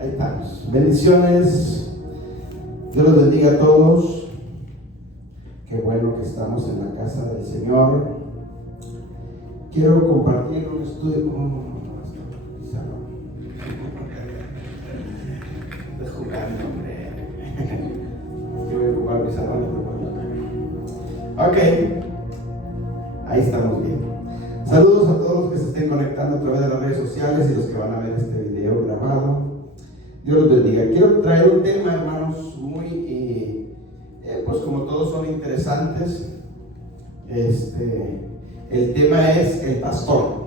Ahí estamos. Bendiciones. Dios los bendiga a todos. Qué bueno que estamos en la casa del Señor. Quiero compartir un estudio con jugando, hombre. Yo voy a ocupar mis salones. Ok, ahí estamos bien. Saludos a todos los que se estén conectando a través de las redes sociales y los que van a ver este video grabado. Dios los bendiga. Quiero traer un tema, hermanos, muy, pues como todos son interesantes. El tema es el pastor.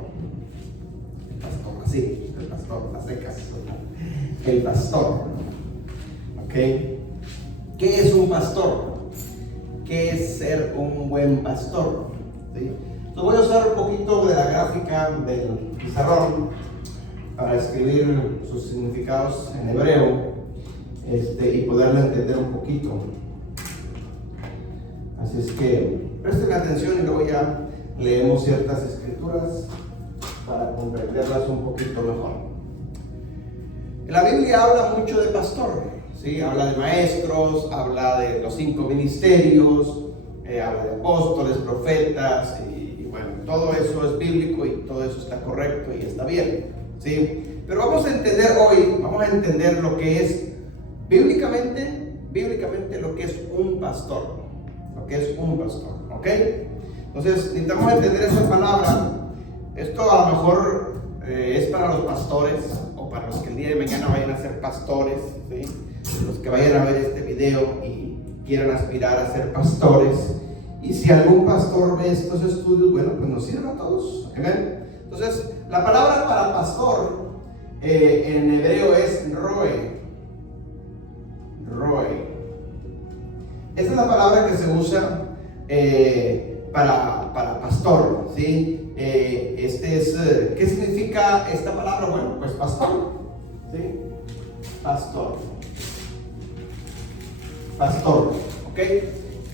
El pastor, así, el pastor, las secas. El pastor. ¿Ok? ¿Qué es un pastor? ¿Qué es ser un buen pastor? ¿Sí? Entonces voy a usar un poquito de la gráfica del pizarrón para escribir sus significados en hebreo y poderlo entender un poquito. Así es que presten atención y luego ya leemos ciertas escrituras para comprenderlas un poquito mejor. La Biblia habla mucho de pastor, ¿sí? Habla de maestros, habla de los 5 ministerios, habla de apóstoles, profetas, y bueno, todo eso es bíblico y todo eso está correcto y está bien, ¿sí? Pero vamos a entender hoy, vamos a entender lo que es bíblicamente lo que es un pastor, ¿ok? Entonces necesitamos entender esa palabra. Esto a lo mejor es para los pastores o para los que el día de mañana vayan a ser pastores, ¿sí? Los que vayan a ver este video y quieran aspirar a ser pastores. Y si algún pastor ve estos estudios, bueno, pues nos sirve a todos. ¿Amén? Entonces, la palabra para pastor en hebreo es roe. Esa es la palabra que se usa para pastor, ¿sí? ¿Qué significa esta palabra? Bueno, pues pastor, ¿sí? Pastor, ¿ok?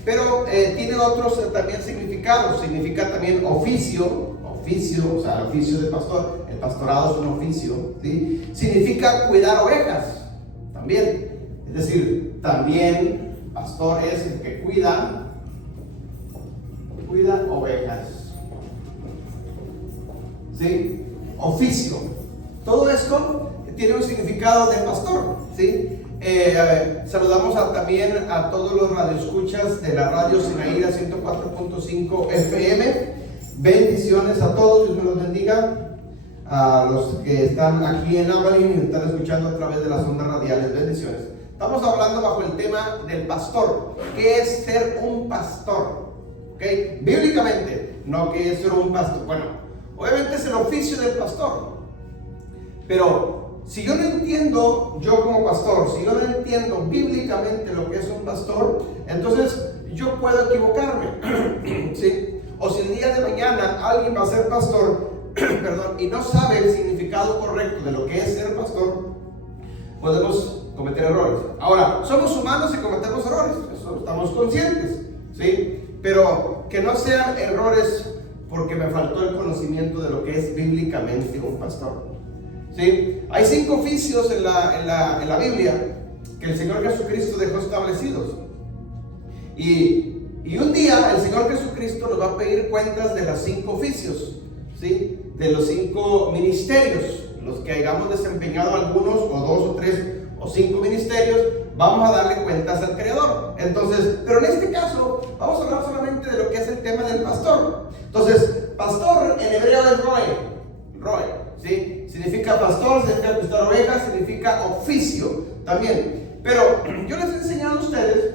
Pero tiene otros también significados. Significa también oficio, o sea, el oficio de pastor. El pastorado es un oficio, ¿sí? Significa cuidar ovejas, también. Es decir, también pastor es el que cuida ovejas, ¿sí? Oficio. Todo esto tiene un significado de pastor, ¿sí? Saludamos también a todos los radioescuchas de la radio Sinaíra 104.5 FM. Bendiciones a todos, Dios me los bendiga. A los que están aquí en Abilene y están escuchando a través de las ondas radiales, bendiciones. Estamos hablando bajo el tema del pastor. ¿Qué es ser un pastor? ¿Okay? Bíblicamente, no que es ser un pastor. Bueno, obviamente es el oficio del pastor. Pero si yo no entiendo, yo como pastor, si yo no entiendo bíblicamente lo que es un pastor, entonces yo puedo equivocarme, ¿sí? O si el día de mañana alguien va a ser pastor, perdón, y no sabe el significado correcto de lo que es ser pastor, podemos cometer errores. Ahora, somos humanos y cometemos errores, eso estamos conscientes, ¿sí? Pero que no sean errores porque me faltó el conocimiento de lo que es bíblicamente un pastor, ¿sí? Hay 5 oficios en la Biblia que el Señor Jesucristo dejó establecidos. Y un día el Señor Jesucristo nos va a pedir cuentas de los 5 oficios, ¿sí? De los 5 ministerios, los que hayamos desempeñado algunos, o 2 o 3 o 5 ministerios, vamos a darle cuentas al Creador. Entonces, pero en este caso, vamos a hablar solamente de lo que es el tema del pastor. Entonces, pastor en hebreo es roe, ¿sí? Significa pastor, significa cuidar ovejas, significa oficio también. Pero yo les he enseñado a ustedes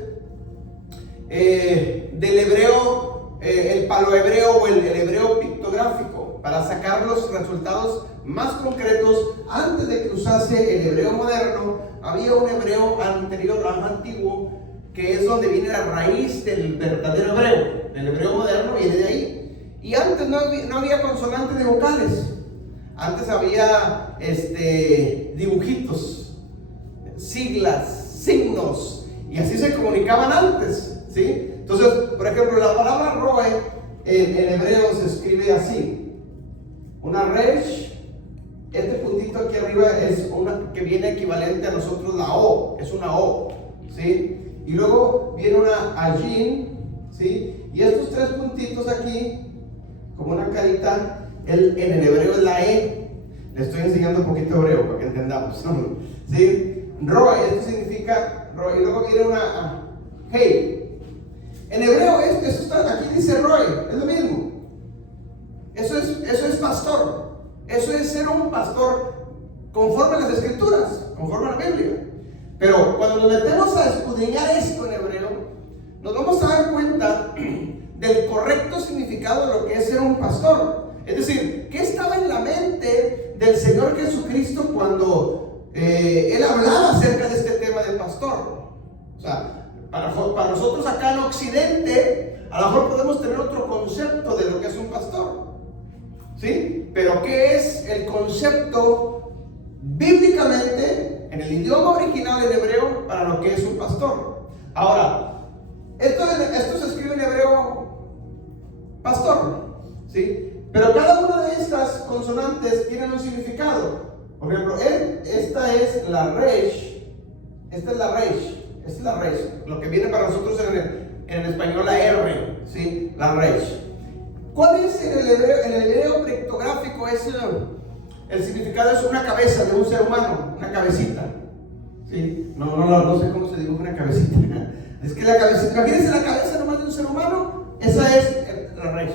del hebreo, el palohebreo o el hebreo pictográfico, para sacar los resultados más concretos. Antes de que usase el hebreo moderno, había un hebreo anterior, más antiguo, que es donde viene la raíz del verdadero hebreo. El hebreo moderno viene de ahí. Y antes no había consonantes ni vocales. Antes había dibujitos, siglas, signos, y así se comunicaban antes, ¿sí? Entonces, por ejemplo, la palabra roe en hebreo se escribe así. una resh. Este puntito aquí arriba es una que viene equivalente a nosotros la O, es una O, ¿sí? Y luego viene una ayin, ¿sí? Y estos tres puntitos aquí, como una carita, en el hebreo es la E. Le estoy enseñando un poquito hebreo para que entendamos, ¿sí? Roe, esto significa Roe, y luego viene una hey. En hebreo eso está, aquí dice Roe, es lo mismo. Eso es pastor. Eso es ser un pastor conforme a las escrituras, conforme a la Biblia. Pero cuando nos metemos a escudriñar esto en hebreo, nos vamos a dar cuenta del correcto significado de lo que es ser un pastor. Es decir, ¿qué estaba en la mente del Señor Jesucristo cuando Él hablaba acerca de este tema del pastor? O sea, para nosotros acá en Occidente, a lo mejor podemos tener otro concepto de lo que es un pastor, ¿sí? Pero ¿qué es el concepto bíblicamente, en el idioma original en hebreo, para lo que es un pastor? Ahora, esto se escribe en hebreo pastor, ¿sí? Pero cada una de estas consonantes tiene un significado. Por ejemplo, esta es la resh, esta es la resh, esta es la resh, lo que viene para nosotros en el español la R, ¿sí? La resh. ¿Cuál es en el hebreo pictográfico? El significado es una cabeza de un ser humano, una cabecita, ¿sí? No sé cómo se dibuja una cabecita. Es que la cabecita, imagínense la cabeza nomás de un ser humano, esa es la resh,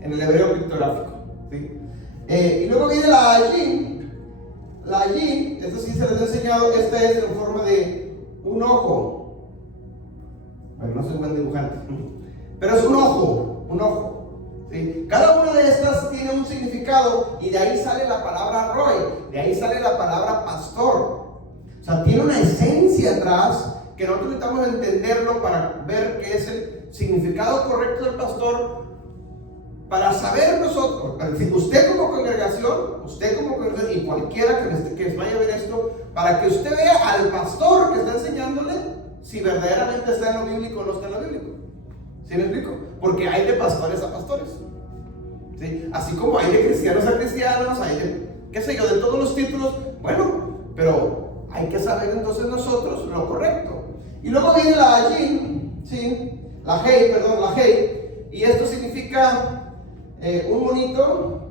en el hebreo pictográfico, ¿sí? Y luego viene la ayin. La ayin, esto sí se les he enseñado, esta es en forma de un ojo. Bueno, no soy buen dibujante, pero es un ojo, ¿sí? Cada una de estas tiene un significado y de ahí sale la palabra roy, de ahí sale la palabra pastor. O sea, tiene una esencia atrás que nosotros necesitamos entenderlo para ver qué es el significado correcto del pastor, para saber nosotros, para decir, usted como congregación y cualquiera que vaya a ver esto, para que usted vea al pastor que está enseñándole si verdaderamente está en lo bíblico o no está en lo bíblico. ¿Sí me explico? Porque hay de pastores a pastores, ¿sí? Así como hay de cristianos a cristianos, hay de, qué sé yo, de todos los títulos. Bueno, pero hay que saber entonces nosotros lo correcto. Y luego viene la ayin, ¿sí? La hey, y esto significa un monito,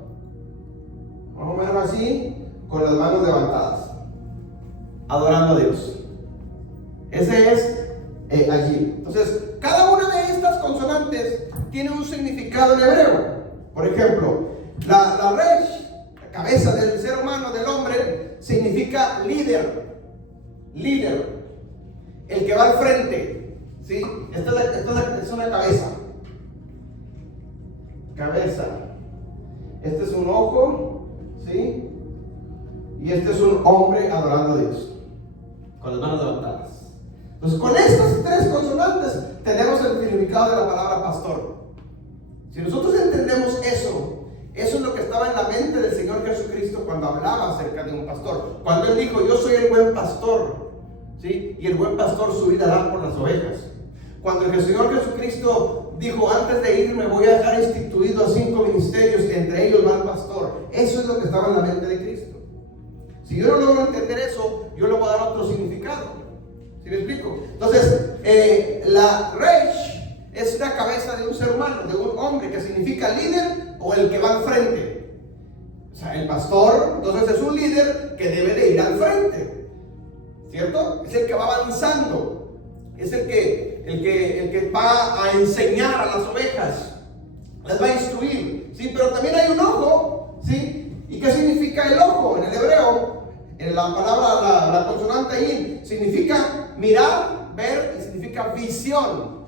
más o menos así, con las manos levantadas, adorando a Dios. Ese es allí. Entonces, cada una de estas consonantes tiene un significado en hebreo. Por ejemplo, la resh, la cabeza del ser humano, del hombre, significa líder, el que va al frente, ¿sí? Esta es una cabeza. Este es un ojo, ¿sí? Y este es un hombre adorando a Dios, con las manos levantadas. Entonces, con estas tres consonantes tenemos el significado de la palabra pastor. Si nosotros entendemos eso es lo que estaba en la mente del Señor Jesucristo cuando hablaba acerca de un pastor. Cuando Él dijo, yo soy el buen pastor, ¿sí? Y el buen pastor su vida da por las ovejas. Cuando el Señor Jesucristo dijo, antes de irme voy a dejar instituidos 5 ministerios, entre ellos va el pastor. Eso es lo que estaba en la mente de Cristo. Si yo no logro entender eso, yo le voy a dar otro significado. ¿Sí me explico? Entonces, la resh es la cabeza de un ser humano, de un hombre, que significa líder o el que va al frente. O sea, el pastor, entonces, es un líder que debe de ir al frente, ¿cierto? Es el que va avanzando. Es el que va a enseñar a las ovejas, las va a instruir, ¿sí? Pero también hay un ojo, ¿sí? ¿Y qué significa el ojo en el hebreo? En la palabra, la consonante ahí, significa mirar, ver, y significa visión.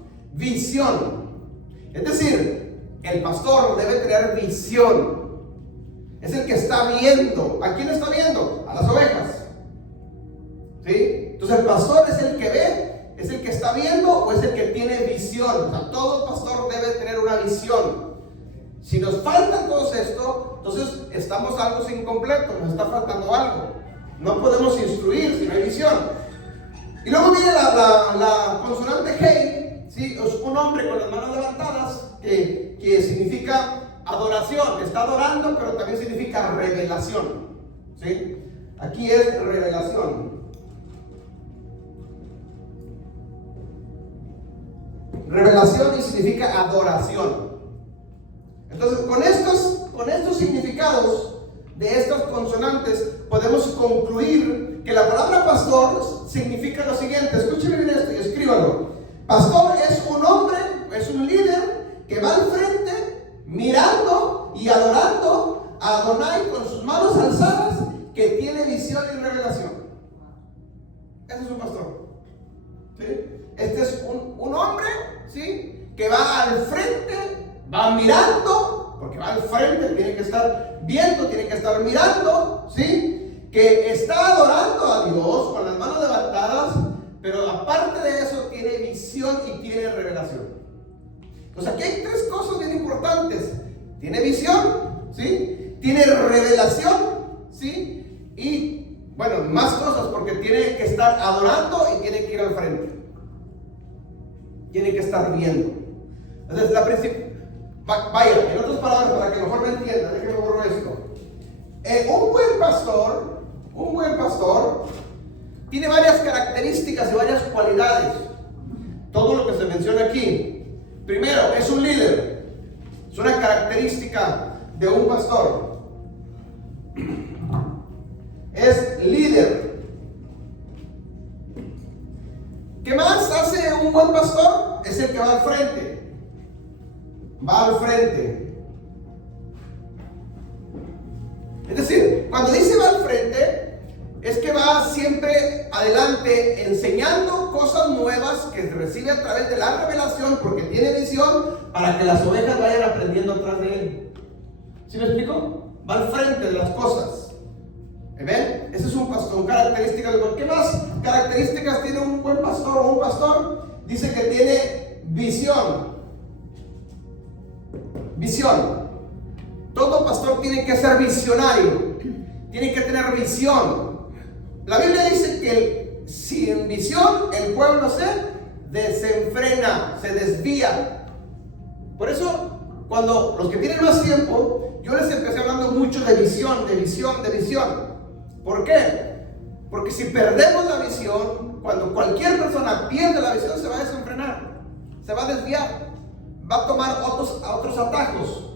Es decir, el pastor debe tener visión. Es el que está viendo. ¿A quién está viendo? A las ovejas, ¿sí? Entonces el pastor es el que ve. ¿Es el que está viendo o es el que tiene visión? O sea, todo pastor debe tener una visión. Si nos falta todo esto, entonces estamos algo incompleto, nos está faltando algo. No podemos instruir si no hay visión. Y luego viene la consonante hey, ¿sí? Es un hombre con las manos levantadas, que significa adoración, está adorando, pero también significa revelación. ¿Sí? Aquí es revelación. Revelación y significa adoración. Entonces, con estos significados de estas consonantes, podemos concluir que la palabra pastor significa lo siguiente. Escúcheme bien esto y escríbalo. Pastor es un hombre, es un líder que va al frente mirando y adorando a Adonai con sus manos alzadas, que tiene visión y revelación. Ese es un pastor. ¿Sí? Este es un hombre, ¿sí?, que va al frente, va mirando, porque va al frente, tiene que estar viendo, tiene que estar mirando, ¿sí?, que está adorando a Dios con las manos levantadas, pero aparte de eso tiene visión y tiene revelación. Entonces aquí hay tres cosas bien importantes. Tiene visión, ¿sí?, tiene revelación, ¿sí?, y bueno, más cosas, porque tiene que estar adorando y tiene que ir al frente. Tiene que estar viendo. Entonces la principal, vaya, en otras palabras, para que mejor me entiendan, déjenme borrar esto. Un buen pastor tiene varias características y varias cualidades. Todo lo que se menciona aquí. Primero, es un líder. Es una característica de un pastor. Es líder. ¿Qué más hace un buen pastor? Es el que va al frente. Va al frente. Es decir, cuando dice va al frente, es que va siempre adelante enseñando cosas nuevas que recibe a través de la revelación, porque tiene visión, para que las ovejas vayan aprendiendo atrás de él. ¿Sí me explico? Va al frente de las cosas. ¿Ven? Ese es un pastor, características de ¿qué más características tiene un buen pastor o un pastor? Dice que tiene visión. Visión. Todo pastor tiene que ser visionario. Tiene que tener visión. La Biblia dice que sin visión el pueblo se desenfrena, se desvía. Por eso, cuando los que tienen más tiempo, yo les empecé hablando mucho de visión, de visión, de visión. ¿Por qué? Porque si perdemos la visión, cuando cualquier persona pierde la visión, se va a desenfrenar, se va a desviar, va a tomar otros atajos.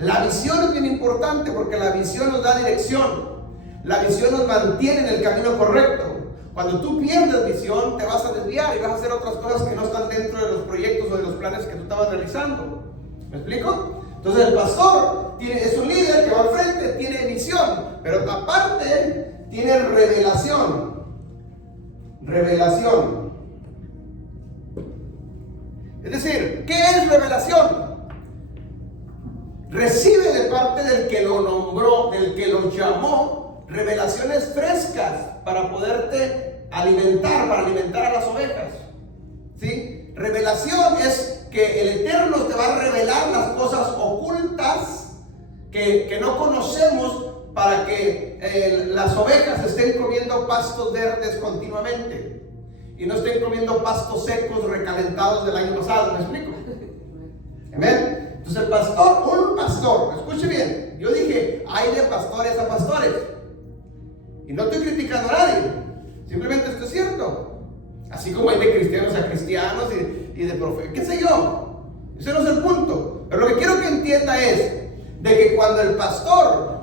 La visión es bien importante porque la visión nos da dirección. La visión nos mantiene en el camino correcto. Cuando tú pierdes visión, te vas a desviar y vas a hacer otras cosas que no están dentro de los proyectos o de los planes que tú estabas realizando. ¿Me explico? Entonces el pastor es un líder que va al frente, tiene visión, pero aparte tiene revelación. Revelación. Es decir, ¿qué es revelación? Recibe de parte del que lo nombró, del que lo llamó, revelaciones frescas para poderte alimentar, para alimentar a las ovejas. ¿Sí? Revelación es que el Eterno te va a revelar las cosas ocultas que no conocemos, para que las ovejas estén comiendo pastos verdes continuamente y no estén comiendo pastos secos recalentados del año pasado. ¿Me explico? ¿Amén? Entonces el pastor, un pastor, escuche bien, yo dije, hay de pastores a pastores, y no estoy criticando a nadie, simplemente esto es cierto. Así como hay de cristianos a cristianos y de profetas, qué sé yo. Ese no es el punto. Pero lo que quiero que entienda es de que cuando el pastor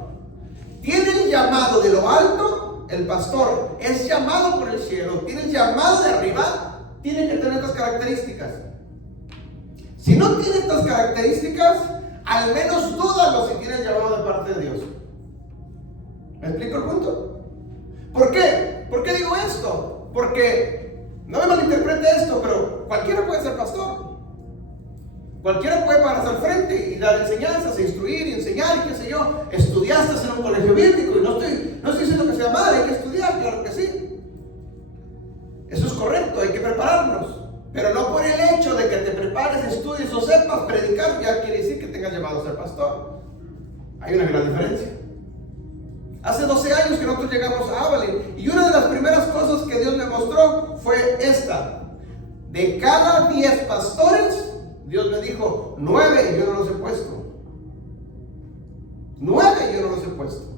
tiene el llamado de lo alto, el pastor es llamado por el cielo, tiene el llamado de arriba, tiene que tener estas características. Si no tiene estas características, al menos dúdalo si tiene el llamado de parte de Dios. ¿Me explico el punto? ¿Por qué? ¿Por qué digo esto? Porque no me malinterprete esto, pero cualquiera puede ser pastor. Cualquiera puede pararse al frente y dar enseñanzas, instruir y enseñar y qué sé yo. Estudiaste en un colegio bíblico y no estoy diciendo que sea mal, hay que estudiar, claro que sí. Eso es correcto, hay que prepararnos. Pero no por el hecho de que te prepares, estudies o sepas predicar, ya quiere decir que tengas llamado a ser pastor. Hay una gran diferencia. Hace 12 años que nosotros llegamos a Abilene y una de las primeras cosas que Dios me mostró fue esta. De cada 10 pastores, Dios me dijo, 9 yo no los he puesto. 9 yo no los he puesto.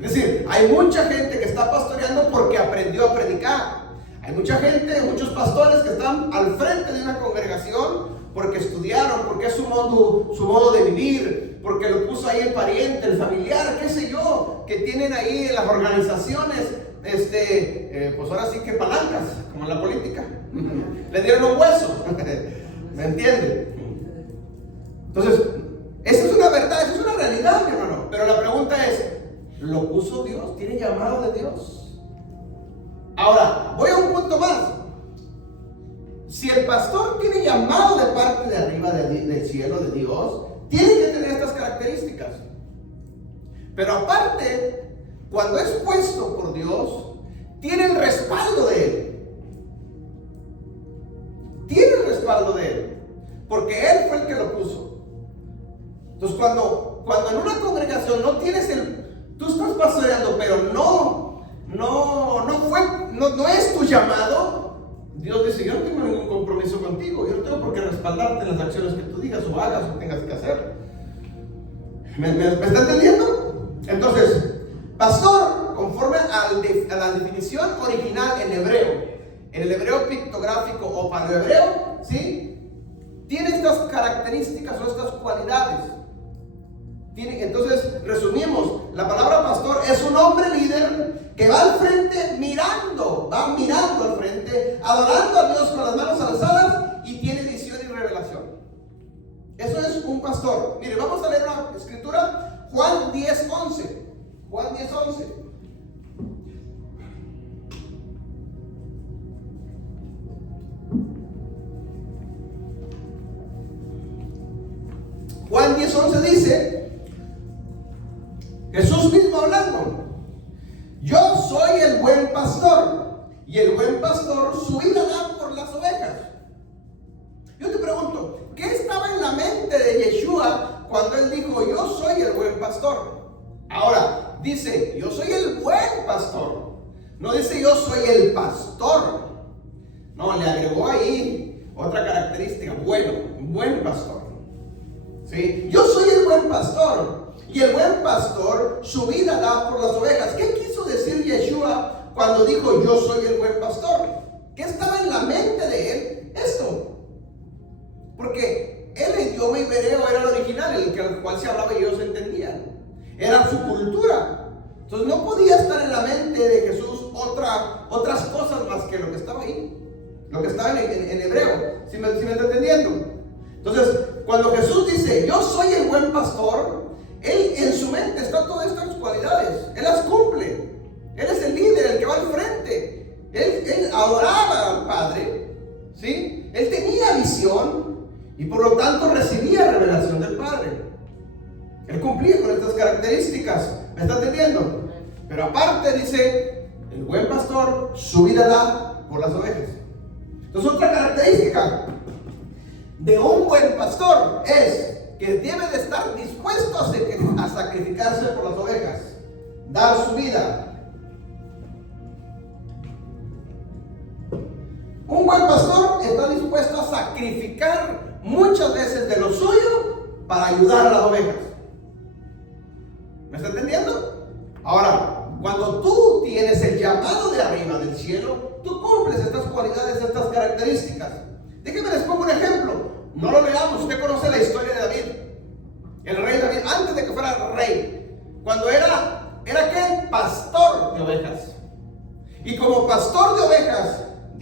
Es decir, hay mucha gente que está pastoreando porque aprendió a predicar. Hay mucha gente, muchos pastores que están al frente de una congregación porque estudiaron, porque es su modo de vivir, porque lo puso ahí el pariente, el familiar, qué sé yo, que tienen ahí en las organizaciones, pues ahora sí que palancas, como en la política. Le dieron un hueso, ¿me entienden? Entonces, esa es una verdad, esa es una realidad, mi hermano. Pero la pregunta es, ¿lo puso Dios? ¿Tiene llamado de Dios? Ahora, voy a un punto más. Si el pastor tiene llamado de parte de arriba del cielo de Dios, tiene que tener estas características. Pero aparte, cuando es puesto por Dios, tiene el respaldo de Él. Tiene el respaldo de Él. Porque Él fue el que lo puso. Entonces, cuando en una congregación no tienes tú estás pastoreando, pero no es tu llamado, Dios dice, yo no tengo ningún compromiso contigo, yo no tengo por qué respaldarte en las acciones que tú digas o hagas o tengas que hacer. ¿Me está entendiendo? Entonces, pastor, conforme a la definición original en el hebreo pictográfico o paleohebreo, ¿sí? Tiene estas características o estas cualidades. Entonces, resumimos, la palabra pastor es un hombre líder que va al frente va mirando al frente, adorando a Dios con las manos alzadas y tiene visión y revelación. Eso es un pastor. Mire, vamos a leer una escritura, Juan 10:11. Juan 10:11. Juan 10:11 dice, Jesús mismo hablando, yo soy el buen pastor, y el buen pastor su vida da por las ovejas. Yo te pregunto, ¿qué estaba en la mente de Yeshua cuando él dijo, yo soy el buen pastor? Ahora, dice, yo soy el buen pastor. No dice, yo soy el pastor. No, le agregó ahí otra característica, buen pastor. ¿Sí? Yo soy el buen pastor. Y el buen pastor su vida da por las ovejas. ¿Qué quiso decir Yeshua cuando dijo yo soy el buen pastor? ¿Qué estaba en la mente de él? Esto. Porque el idioma hebreo era el original, el cual se hablaba y ellos entendían. Era su cultura. Entonces no podía estar en la mente de Jesús otras cosas más que lo que estaba ahí. Lo que estaba en hebreo. ¿Sí me está entendiendo? Entonces, cuando Jesús dice yo soy el buen pastor, él en su mente está todas estas cualidades. Él las cumple. Él es el líder, el que va al frente. Él adoraba al Padre, ¿sí? Él tenía visión y por lo tanto recibía revelación del Padre. Él cumplía con estas características. ¿Me está entendiendo? Pero aparte dice, el buen pastor su vida da por las ovejas. Entonces otra característica de un buen pastor es que debe de estar dispuesto a sacrificarse por las ovejas, dar su vida. Un buen pastor está dispuesto a sacrificar muchas veces de lo suyo para ayudar a las ovejas. ¿Me está entendiendo? Ahora, cuando tú tienes el llamado de arriba del cielo, tú cumples estas cualidades, estas características. Déjenme les pongo un ejemplo. No lo leamos, usted conoce la historia de David, el rey David, antes de que fuera rey, cuando era ¿qué? Pastor de ovejas. Y como pastor de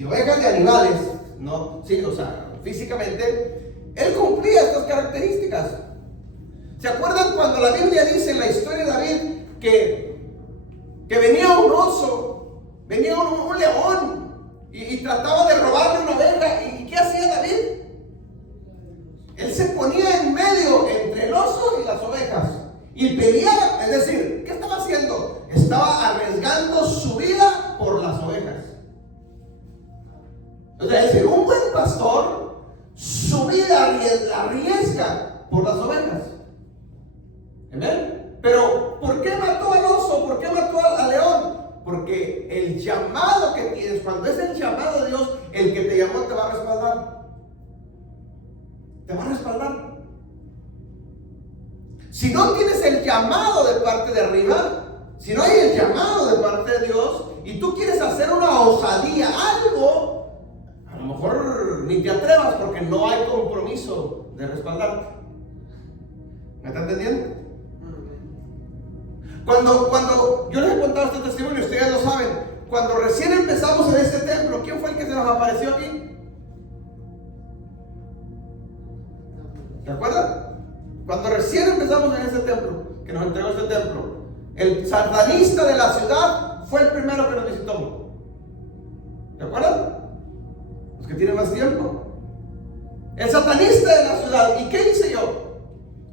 ovejas de animales, ¿no? Sí, o sea, físicamente, él cumplía estas características. ¿Se acuerdan cuando la Biblia dice en la historia de David que venía un oso, venía un león y trataba de robarle una oveja? ¿Y qué hacía David? Él se ponía en medio entre el oso y las ovejas y peleaba, es decir, ¿qué estaba haciendo? Estaba arriesgando su vida por las ovejas. O sea, es decir, un buen pastor su vida arriesga por las ovejas. ¿Amén? Pero ¿por qué mató al oso? ¿Por qué mató al león? Porque el llamado que tienes, cuando es el llamado de Dios, el que te llamó te va a respaldar. Te va a respaldar. Si no tienes el llamado de parte de arriba, si no hay el llamado de parte de Dios y tú quieres hacer una osadía, algo, a lo mejor ni te atrevas porque no hay compromiso de respaldarte. ¿Me está entendiendo? Cuando yo les he contado este testimonio, ustedes lo saben, cuando recién empezamos en este templo, ¿quién fue el que se nos apareció aquí? ¿Se acuerdan? Cuando recién empezamos en este templo, que nos entregó este templo, el satanista de la ciudad fue el primero que nos visitó. ¿Se acuerdan? Los que tienen más tiempo. El satanista de la ciudad. ¿Y qué hice yo?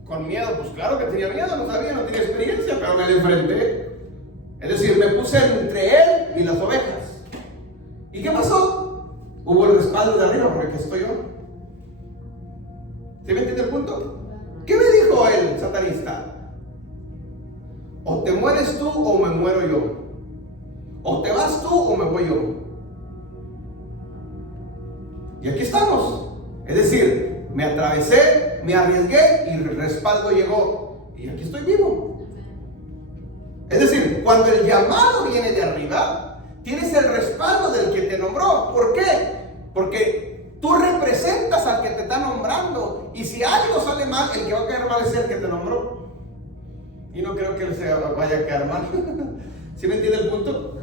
Con miedo, pues claro que tenía miedo, no sabía, no tenía experiencia, pero me le enfrenté. Es decir, me puse entre él y las ovejas. ¿Y qué pasó? Hubo el respaldo de arriba, porque aquí estoy yo. ¿Sí me entiende el punto? ¿Qué me dijo el satanista? O te mueres tú o me muero yo. O te vas tú o me voy yo. Y aquí estamos. Es decir, me atravesé, me arriesgué y el respaldo llegó. Y aquí estoy vivo. Es decir, cuando el llamado viene de arriba, tienes el respaldo del que te nombró. ¿Por qué? Porque tú representas al que te está nombrando. Y si algo sale mal, el que va a quedar mal es el que te nombró. Y no creo que él se vaya a quedar mal. ¿Sí me entiende el punto?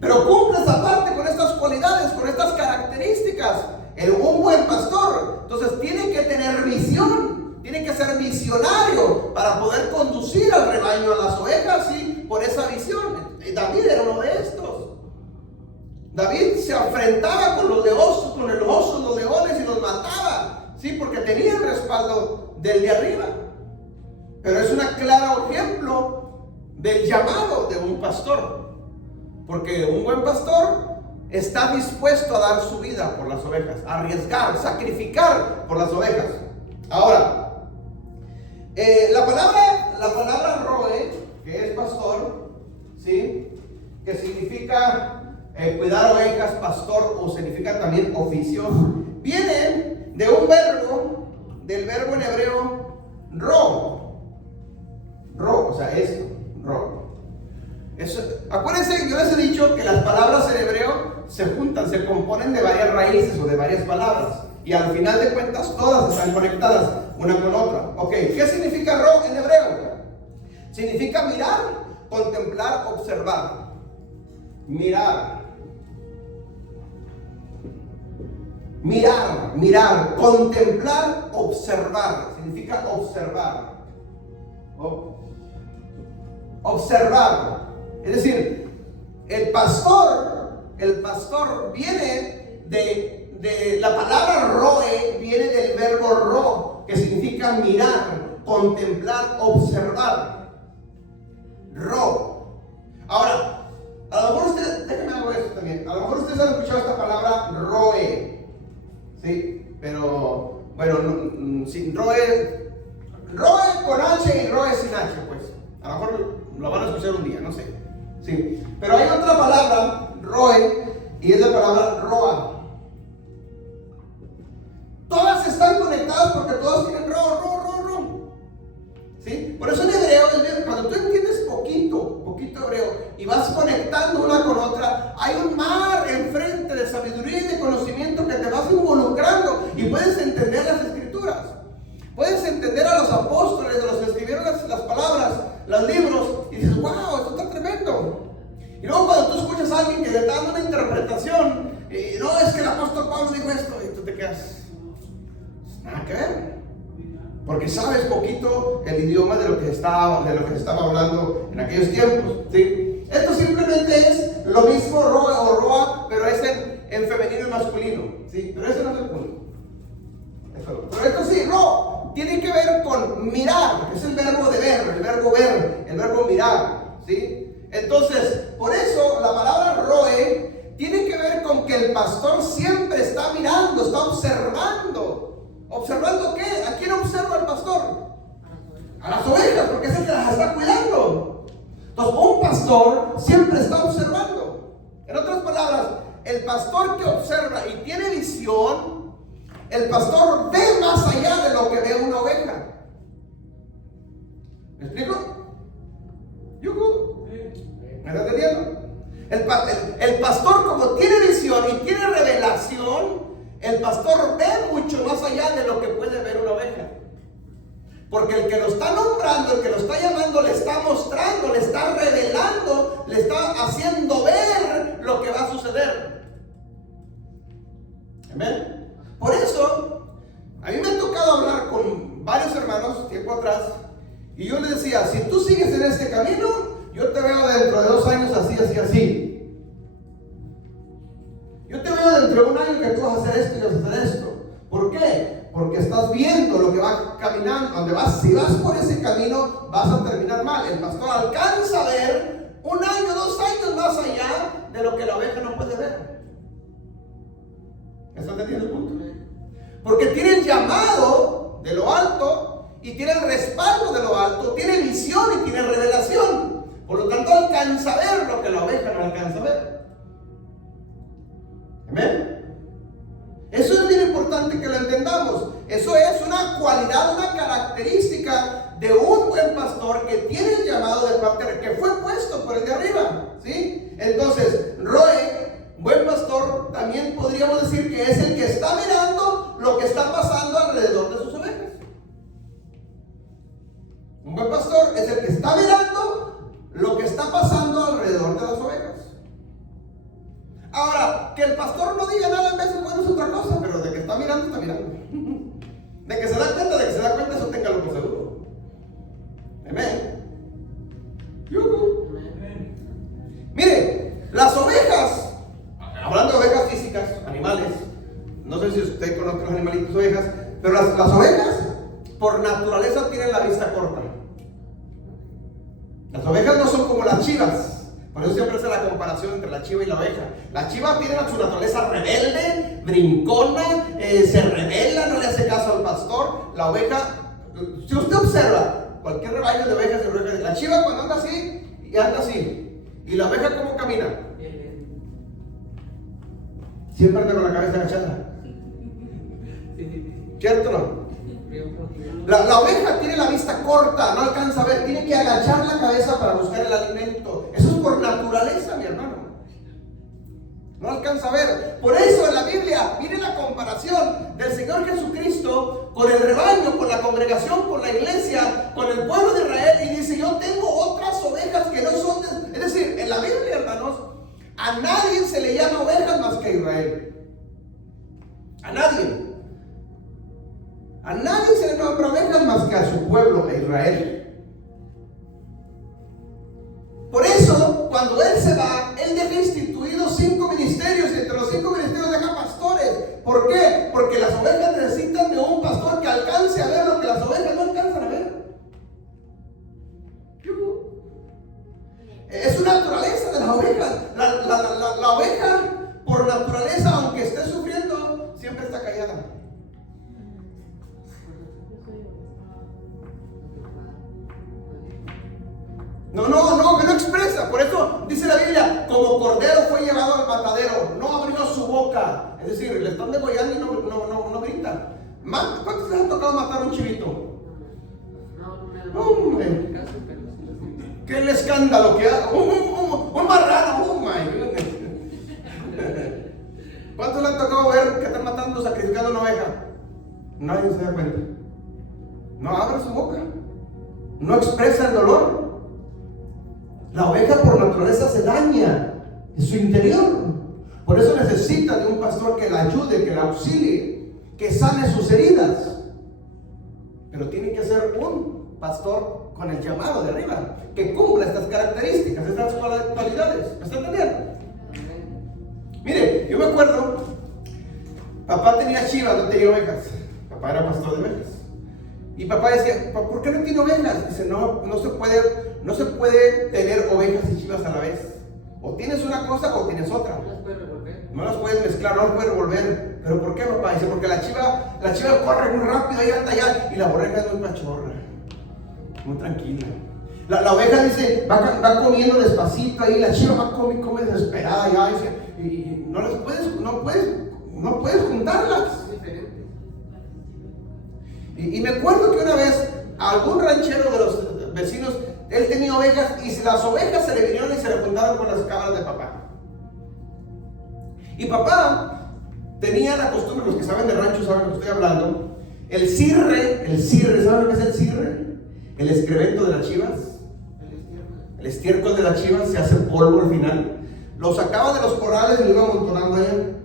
Pero cumple esa parte con estas cualidades, con estas características. Un buen pastor, entonces tiene que tener visión, tiene que ser visionario para poder conducir al rebaño, a las ovejas, ¿sí? Por esa visión. Y David era uno de estos. David se enfrentaba con los osos, los leones y los mataba, ¿sí? Porque tenía el respaldo del de arriba. Pero es un claro ejemplo del llamado de un pastor. Porque un buen pastor está dispuesto a dar su vida por las ovejas, a arriesgar, sacrificar por las ovejas. Ahora, la palabra roe, que es pastor, ¿sí? Que significa cuidar ovejas, pastor, o significa también oficio, viene de un verbo, del verbo en hebreo ro, o sea, esto, ro. Acuérdense, yo les he dicho que las palabras en hebreo se juntan, se componen de varias raíces o de varias palabras. Y al final de cuentas todas están conectadas una con otra. Ok, ¿qué significa ro en hebreo? Significa mirar, contemplar, observar. Mirar. Mirar, contemplar, observar. Significa observar. Observar. Es decir, el pastor viene de la palabra roe, viene del verbo ro, que significa mirar, contemplar, observar. Ro. Ahora, a lo mejor ustedes, déjenme hago esto también, a lo mejor ustedes han escuchado esta palabra roe, ¿sí? Pero, bueno, sin roe con H y roe sin H, pues. A lo mejor lo van a escuchar un día, no sé. Sí, pero hay otra palabra, roe, y es la palabra roa. Todas están conectadas porque todas tienen ro. ¿Sí? Por eso en hebreo, cuando tú entiendes poquito hebreo y vas conectando una con otra, hay un mar enfrente de sabiduría y de conocimiento que te vas involucrando y puedes entender las escrituras. Puedes entender a los apóstoles, de los que escribieron las palabras, los libros, y dices, wow, esto está tremendo. Y luego cuando tú escuchas a alguien que le está dando una interpretación, y no, es que el apóstol Pablo dijo esto, y tú te quedas, nada que ver. Porque sabes poquito el idioma de lo que se estaba hablando en aquellos tiempos, ¿sí? Esto simplemente es lo mismo roa o roa, pero es en femenino y masculino, ¿sí? Pero ese no es el punto. Pero esto sí, ro, tiene que ver con mirar, es el verbo de ver, el verbo mirar, ¿sí? Entonces, por eso la palabra roe tiene que ver con que el pastor siempre está mirando, está observando. ¿Observando qué? ¿A quién observa el pastor? A las ovejas, porque es el que las está cuidando. Entonces, un pastor siempre está observando. En otras palabras, el pastor que observa y tiene visión, el pastor ve más allá de lo que ve una oveja. ¿Me explico? ¿Yuhu? ¿Me está entendiendo? El pastor, como tiene visión y tiene revelación, el pastor ve mucho más allá de lo que puede ver una oveja. Porque el que lo está nombrando, el que lo está llamando, le está mostrando, le está revelando, le está haciendo ver lo que va a suceder. Amén. Por eso, a mí me ha tocado hablar con varios hermanos tiempo atrás, y yo les decía, si tú sigues en este camino, yo te veo dentro de 2 años así, así, así. Yo te veo dentro de 1 año que tú vas a hacer esto y vas a hacer esto. ¿Por qué? Porque estás viendo lo que va caminando, donde vas. Si vas por ese camino, vas a terminar mal. El pastor alcanza a ver 1 año, 2 años más allá de lo que la oveja no puede ver. ¿Estás entendiendo el punto? Porque tiene el llamado de lo alto y tiene el respaldo de lo alto, tiene visión y tiene revelación. Por lo tanto, alcanza a ver lo que la oveja no alcanza a ver. Amén. Eso es bien importante que lo entendamos. Eso es una cualidad, una característica de un buen pastor que tiene el llamado del parte que fue puesto por el de arriba, ¿sí? Entonces, Roe, buen pastor, también podríamos decir que es el que está mirando lo que está pasando alrededor de sus ovejas. Un buen pastor es el que está mirando lo que está pasando alrededor de las ovejas. Ahora, que el pastor no diga nada en veces, bueno, es otra cosa, pero de que está mirando, está mirando. De que se da cuenta, eso téngalo por seguro. Amén. Mire, las ovejas, hablando de ovejas físicas, animales, no sé si usted conoce los animalitos ovejas, pero las ovejas, por naturaleza, tienen la vista corta. Las ovejas no son como las chivas. Por eso siempre hace la comparación entre la chiva y la oveja. La chiva tiene su naturaleza rebelde, brincona, se rebela, no le hace caso al pastor. La oveja, si usted observa cualquier rebaño de ovejas, la chiva cuando anda así, y anda así. ¿Y la oveja cómo camina? Siempre anda con la cabeza agachada. ¿Cierto o no? La oveja tiene la vista corta, no alcanza a ver, tiene que agachar la cabeza para buscar el alimento. Eso es por naturaleza, mi hermano. No alcanza a ver. Por eso en la Biblia viene la comparación del Señor Jesucristo con el rebaño, con la congregación, con la iglesia, con el pueblo de Israel, y dice: yo tengo otras ovejas que no son de... Es decir, en la Biblia, hermanos, a nadie se le llama ovejas más que a Israel. A nadie. A nadie se le nombra ovejas más que a su pueblo, a Israel. Por eso, cuando Él se va, Él deja instituidos 5 ministerios, y entre los 5 ministerios deja pastores. ¿Por qué? Porque las ovejas necesitan de un pastor que alcance a ver lo que las ovejas no alcanzan a ver. Es una naturaleza de las ovejas. La oveja, por naturaleza, aunque esté sufriendo, siempre está callada. Que no expresa. Por eso dice la Biblia: como cordero fue llevado al matadero, no abrió su boca. Es decir, le están degollando y no grita. ¿Cuántos les ha tocado matar a un chivito? ¡Hombre! ¡Qué el escándalo que hace! ¡Un marrano! ¡Oh my goodness! ¿Cuántos le han tocado ver que están matando, sacrificando una oveja? Nadie se da cuenta. No abre su boca, no expresa el dolor. La oveja por naturaleza se daña en su interior. Por eso necesita de un pastor que la ayude, que la auxilie, que sane sus heridas. Pero tiene que ser un pastor con el llamado de arriba, que cumpla estas características, estas cualidades. ¿Me está entendiendo? Mire, yo me acuerdo, papá tenía chivas, no tenía ovejas. Papá era pastor de ovejas. Y papá decía: ¿por qué no tiene ovejas? Dice: no se puede tener ovejas y chivas a la vez. O tienes una cosa o tienes otra. No las puedes mezclar, no las puedes revolver. ¿Pero por qué, papá? Dice: porque la chiva corre muy rápido y anda allá, y la borrega es muy pachorra, muy tranquila. La oveja, dice, va comiendo despacito ahí, la chiva va come desesperada ya, dice, y no puedes juntarlas. Y me acuerdo que una vez algún ranchero de los vecinos, él tenía ovejas y las ovejas se le vinieron y se le juntaron con las cabras de papá. Y papá tenía la costumbre, los que saben de rancho saben de lo que estoy hablando, el cirre, ¿saben lo que es el cirre? El excremento de las chivas. El estiércol de las chivas se hace polvo al final. Lo sacaba de los corrales y lo iba amontonando allá.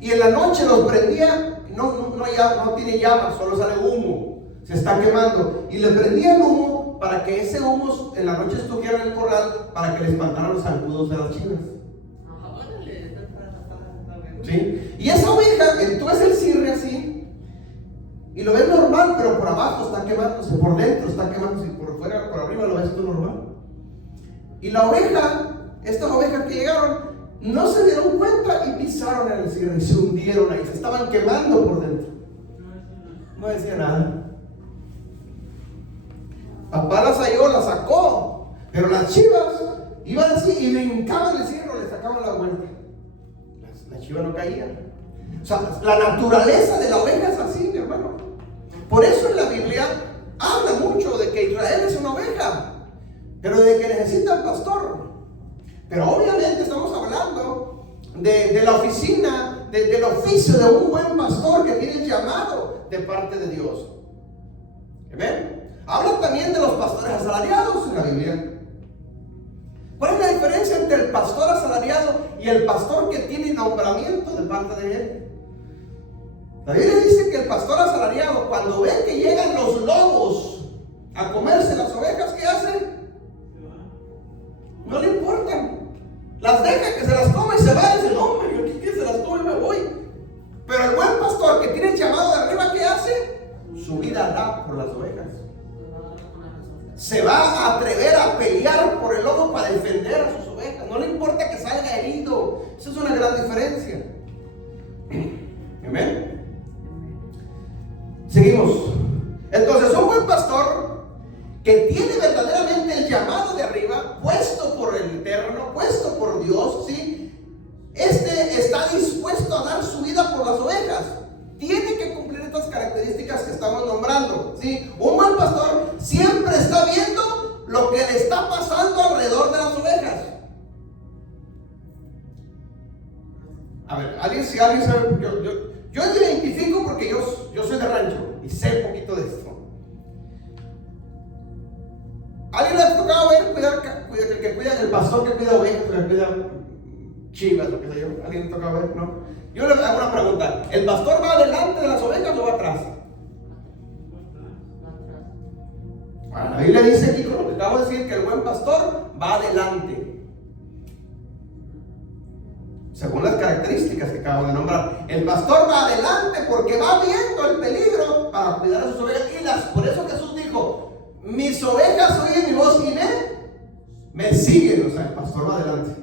Y en la noche los prendía, no tiene llama, solo sale humo, se está quemando. Y le prendía el humo para que ese humo en la noche estuviera en el corral para que le espantaran los zancudos de las chivas. ¿Sí? Y esa oveja, tú ves el cirre así, y lo ves normal, pero por abajo está quemándose, por dentro está quemándose, y por fuera, por arriba lo ves tú normal. Y la oveja, estas ovejas que llegaron, no se dieron cuenta y pisaron en el cirre y se hundieron ahí, se estaban quemando por dentro. No decía nada. Papá las halló, las sacó, pero las chivas iban así y brincaban el cirro, le sacaban la vuelta. La chiva no caía. O sea, la naturaleza de la oveja es así, mi hermano. Por eso en la Biblia habla mucho de que Israel es una oveja, pero de que necesita un pastor. Pero obviamente estamos hablando de la oficina, del oficio de un buen pastor que tiene el llamado de parte de Dios. ¿Ven? Habla también de los pastores asalariados en la Biblia. ¿Cuál es la diferencia entre el pastor asalariado y el pastor que tiene nombramiento de parte de él? La Biblia dice que el pastor asalariado, cuando ve que llegan los lobos a comerse las ovejas, ¿qué hace? No le importan. Las deja que se las come y se va. Y dice, no, hombre, yo aquí que se las come y me voy. Pero el buen pastor que tiene el llamado de arriba, ¿qué hace? Su vida da por las ovejas. Se va a atrever a pelear por el lobo para defender a sus ovejas. No le importa que salga herido. Esa es una gran diferencia. Amén. Seguimos. Entonces, un buen pastor que tiene verdaderamente el llamado de arriba, puesto por el Eterno, puesto por Dios, ¿sí? Está dispuesto a dar su vida por las ovejas. Tiene que cumplir estas características que estamos nombrando, ¿sí? Un buen pastor siempre está viendo lo que le está pasando alrededor de las ovejas. A ver, si alguien sabe, yo me identifico porque yo soy de rancho y sé un poquito de esto. ¿Alguien le ha tocado ver el pastor que cuida ovejas, que cuida chivas, lo que sé yo? ¿Alguien le ha tocado ver? ¿No? Yo le hago una pregunta. ¿El pastor va adelante de las ovejas o va atrás? Bueno, la Biblia dice aquí, con lo que acabo de decir, que el buen pastor va adelante. Según las características que acabo de nombrar. El pastor va adelante porque va viendo el peligro para cuidar a sus ovejas. Por eso Jesús dijo, mis ovejas oyen mi voz y me siguen. O sea, el pastor va adelante.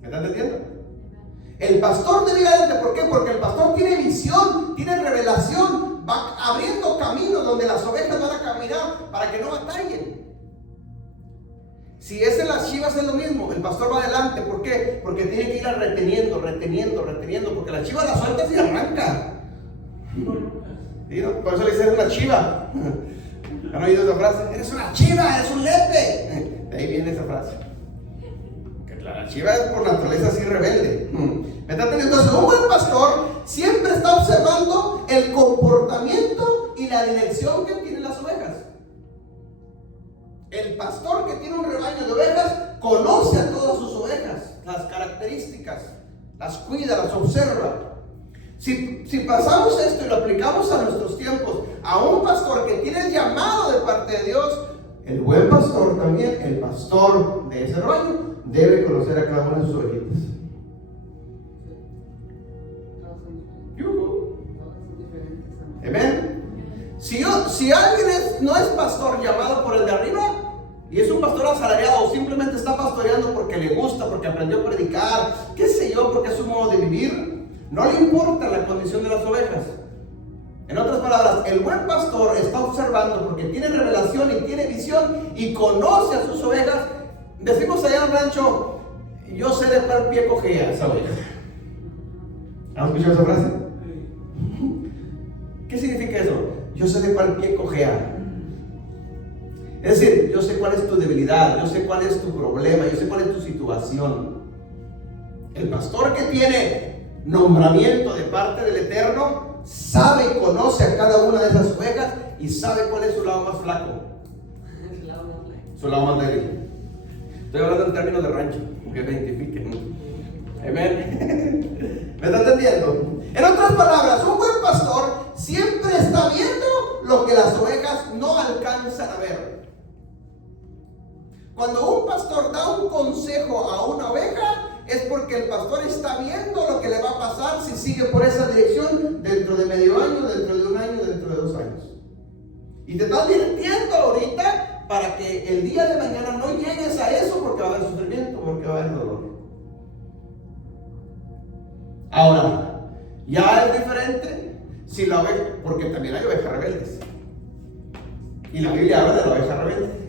¿Me están entendiendo? El pastor debe ir adelante. ¿Por qué? Porque el pastor tiene visión, tiene revelación, va abriendo caminos donde las ovejas van a caminar para que no batallen. Si es en las chivas es lo mismo, el pastor va adelante. ¿Por qué? Porque tiene que ir reteniendo, porque la chiva la suelta y arranca. ¿Sí, no? Por eso le dicen una chiva. ¿Han oído esa frase? Eres una chiva, eres un lepe. De ahí viene esa frase. La chiva es por naturaleza así rebelde. Entonces, un buen pastor siempre está observando el comportamiento y la dirección que tienen las ovejas. El pastor que tiene un rebaño de ovejas conoce a todas sus ovejas, las características, las cuida, las observa. Si pasamos esto y lo aplicamos a nuestros tiempos, a un pastor que tiene el llamado de parte de Dios, el buen pastor también, el pastor de ese rebaño, debe conocer a cada una de sus ovejitas. Amén. Si alguien no es pastor llamado por el de arriba y es un pastor asalariado o simplemente está pastoreando porque le gusta, porque aprendió a predicar, qué sé yo, porque es su modo de vivir, no le importa la condición de las ovejas. En otras palabras, el buen pastor está observando porque tiene revelación y tiene visión y conoce a sus ovejas. Decimos allá en el rancho, yo sé de cuál pie cojea esa oveja. ¿Han escuchado esa frase? ¿Qué significa eso? Yo sé de cuál pie cojea. Es decir, yo sé cuál es tu debilidad, yo sé cuál es tu problema, yo sé cuál es tu situación. El pastor que tiene nombramiento de parte del Eterno sabe y conoce a cada una de esas ovejas y sabe cuál es su lado más flaco, su lado más débil. Estoy hablando en términos de rancho, que me identifiquen. Amén. ¿Me está entendiendo? En otras palabras, un buen pastor siempre está viendo lo que las ovejas no alcanzan a ver. Cuando un pastor da un consejo a una oveja, es porque el pastor está viendo lo que le va a pasar si sigue por esa dirección dentro de medio año, dentro de un año, dentro de 2 años. Y te estás advirtiendo ahorita para que el día de mañana no llegues a eso, porque va a haber sufrimiento, porque va a haber dolor. Ahora, ya es diferente si la oveja, porque también hay ovejas rebeldes. Y la Biblia habla de la oveja rebelde.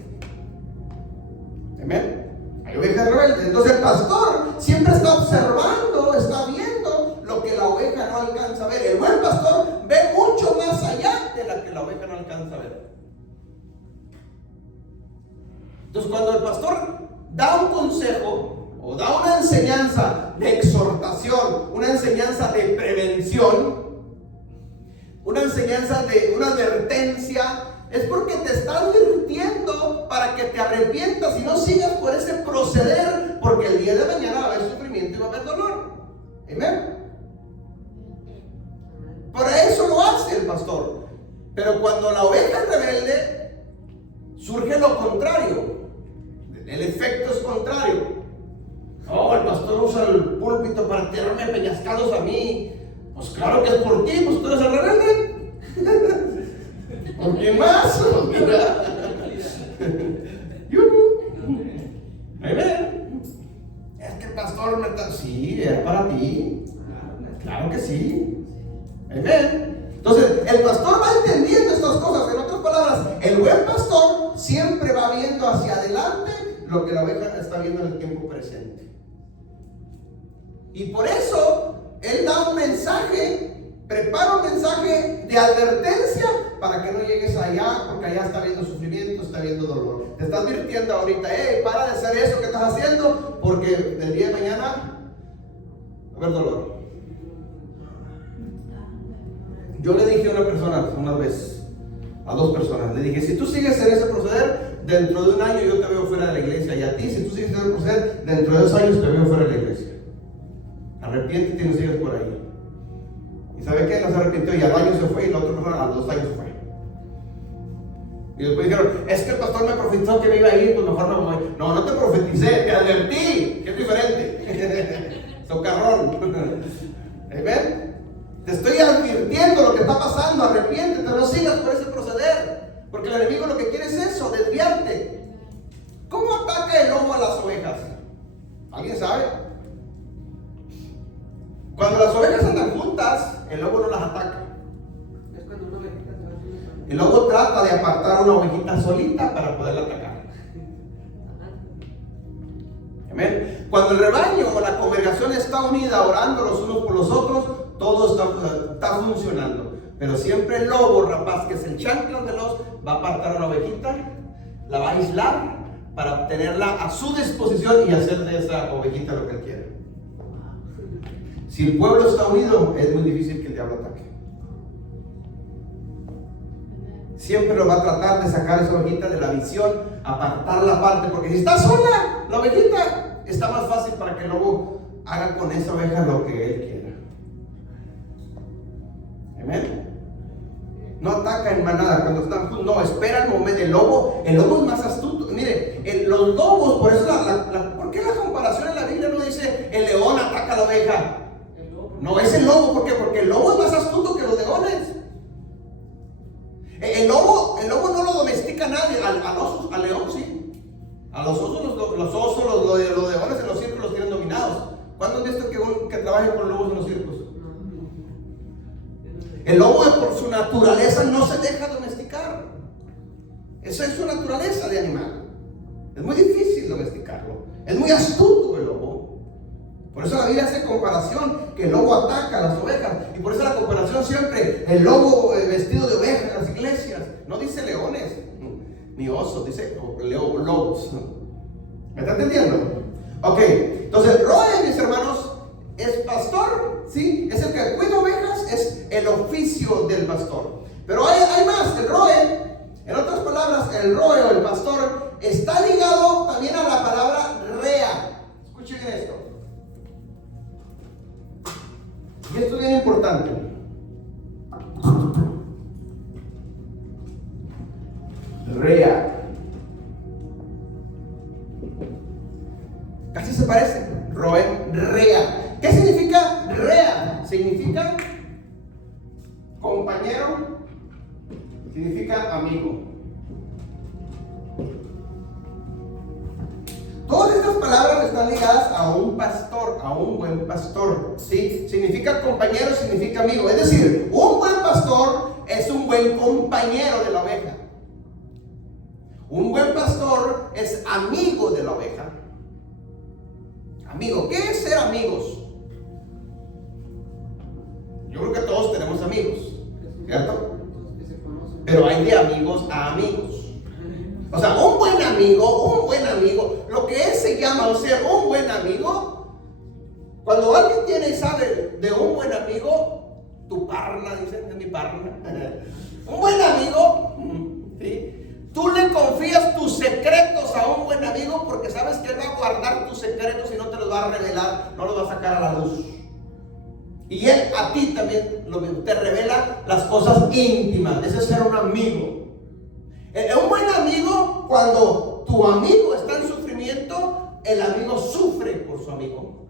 Amén. Hay ovejas rebeldes. Entonces el pastor siempre está observando, está viendo lo que la oveja no alcanza a ver. El buen pastor ve mucho más allá de lo que la oveja no alcanza a ver. Entonces cuando el pastor da un consejo o da una enseñanza de exhortación, una enseñanza de prevención, una enseñanza de una advertencia, es porque te está advirtiendo para que te arrepientas y no sigas por ese proceder, porque el día de mañana va a haber sufrimiento y va a haber dolor. Amén. Por eso lo hace el pastor. Pero cuando la oveja es rebelde, surge lo contrario. El efecto es contrario. Oh, el pastor usa el púlpito para tirarme peñascados a mí. Pues claro que es por ti, pues tú eres el rebelde. ¿Por quién más? Amén. Es que el pastor me está... Sí, es para ti. Claro que sí. Amén. Entonces, el pastor va entendiendo estas cosas. En otras palabras, el buen pastor siempre va viendo hacia adelante lo que la oveja está viendo en el tiempo presente. Y por eso, él da un mensaje, prepara un mensaje de advertencia para que no llegues allá, porque allá está habiendo sufrimiento, está habiendo dolor. Te está advirtiendo ahorita, para de hacer eso que estás haciendo, porque el día de mañana va a haber dolor. Yo le dije a una persona una vez, a 2 personas, le dije, si tú sigues en ese proceder, dentro de un año yo te veo fuera de la iglesia, y a ti, si tú sigues en ese proceder, dentro de 2 años te veo fuera de la iglesia. Arrepiéntete y no sigas por ahí. ¿Y sabe qué? No se arrepintió y al año se fue y la otra persona a los 2 años se fue. Y después dijeron, es que el pastor me profetizó que me iba a ir, pues mejor me voy. No, no te profeticé, te advertí, que es diferente. Socarrón. ¿Ven? Te estoy advirtiendo lo que está pasando, arrepiéntete, no sigas por ese proceder. Porque el enemigo lo que quiere es eso, desviarte. ¿Cómo ataca el lobo a las ovejas? ¿Alguien sabe? Cuando las ovejas andan juntas, el lobo no las ataca. Es cuando una ovejita se va haciendo. El lobo trata de apartar una ovejita solita para poderla atacar. Amén. Cuando el rebaño o la congregación está unida orando los unos por los otros, todo está funcionando. Pero siempre el lobo rapaz, que es el chanclas de los, va a apartar a la ovejita, la va a aislar para tenerla a su disposición y hacer de esa ovejita lo que él quiere. Si el pueblo está unido, es muy difícil que el diablo ataque. Siempre lo va a tratar de sacar esa ovejita de la visión, apartar la parte, porque si está sola, la ovejita, está más fácil para que el lobo haga con esa oveja lo que él quiera. Amén. No ataca en manada cuando están juntos, no, espera el momento. El lobo es más astuto. Mire, los lobos, por eso ¿por qué la comparación en la Biblia no dice el león ataca a la oveja? No, es el lobo. ¿Por qué? Porque el lobo es más astuto que los leones. El lobo no lo domestica nadie. Al león sí. A los osos, los leones en los circos los tienen dominados. ¿Cuándo han visto que trabajen con lobos en los circos? El lobo por su naturaleza no se deja domesticar. Esa es su naturaleza de animal. Es muy difícil domesticarlo. Es muy astuto el lobo. Por eso la Biblia hace comparación, que el lobo ataca a las ovejas. Y por eso la comparación siempre, el lobo vestido de oveja en las iglesias. No dice leones. ni osos, dice, lobos. ¿Me está entendiendo? Ok, entonces Roe, mis hermanos, es pastor, ¿sí? Es el que cuida ovejas, es el oficio del pastor. Pero hay más, el Roe, en otras palabras, el Roe o el pastor está ligado también a la palabra rea. Escuchen esto. Y esto es bien importante. Rea. Casi se parece. Roe, rea. ¿Qué significa rea? Significa compañero, significa amigo. Todas estas palabras están ligadas a un pastor, a un buen pastor, ¿sí? Significa compañero, significa amigo. Es decir, un buen pastor es un buen compañero de la oveja. Un buen pastor es amigo de la oveja. Amigo, ¿qué es ser amigos? Yo creo que todos tenemos amigos, ¿cierto? Pero hay de amigos a amigos. O sea, un buen amigo, lo que se llama ser un buen amigo, cuando alguien tiene y sabe de un buen amigo, tu parna, dicen, es mi parna. Un buen amigo, ¿sí? Tú le confías tus secretos a un buen amigo porque sabes que él va a guardar tus secretos y no te los va a revelar, no los va a sacar a la luz. Y él a ti también te revela las cosas íntimas. Ese es ser un amigo. Un buen amigo, cuando tu amigo está en sufrimiento, el amigo sufre por su amigo.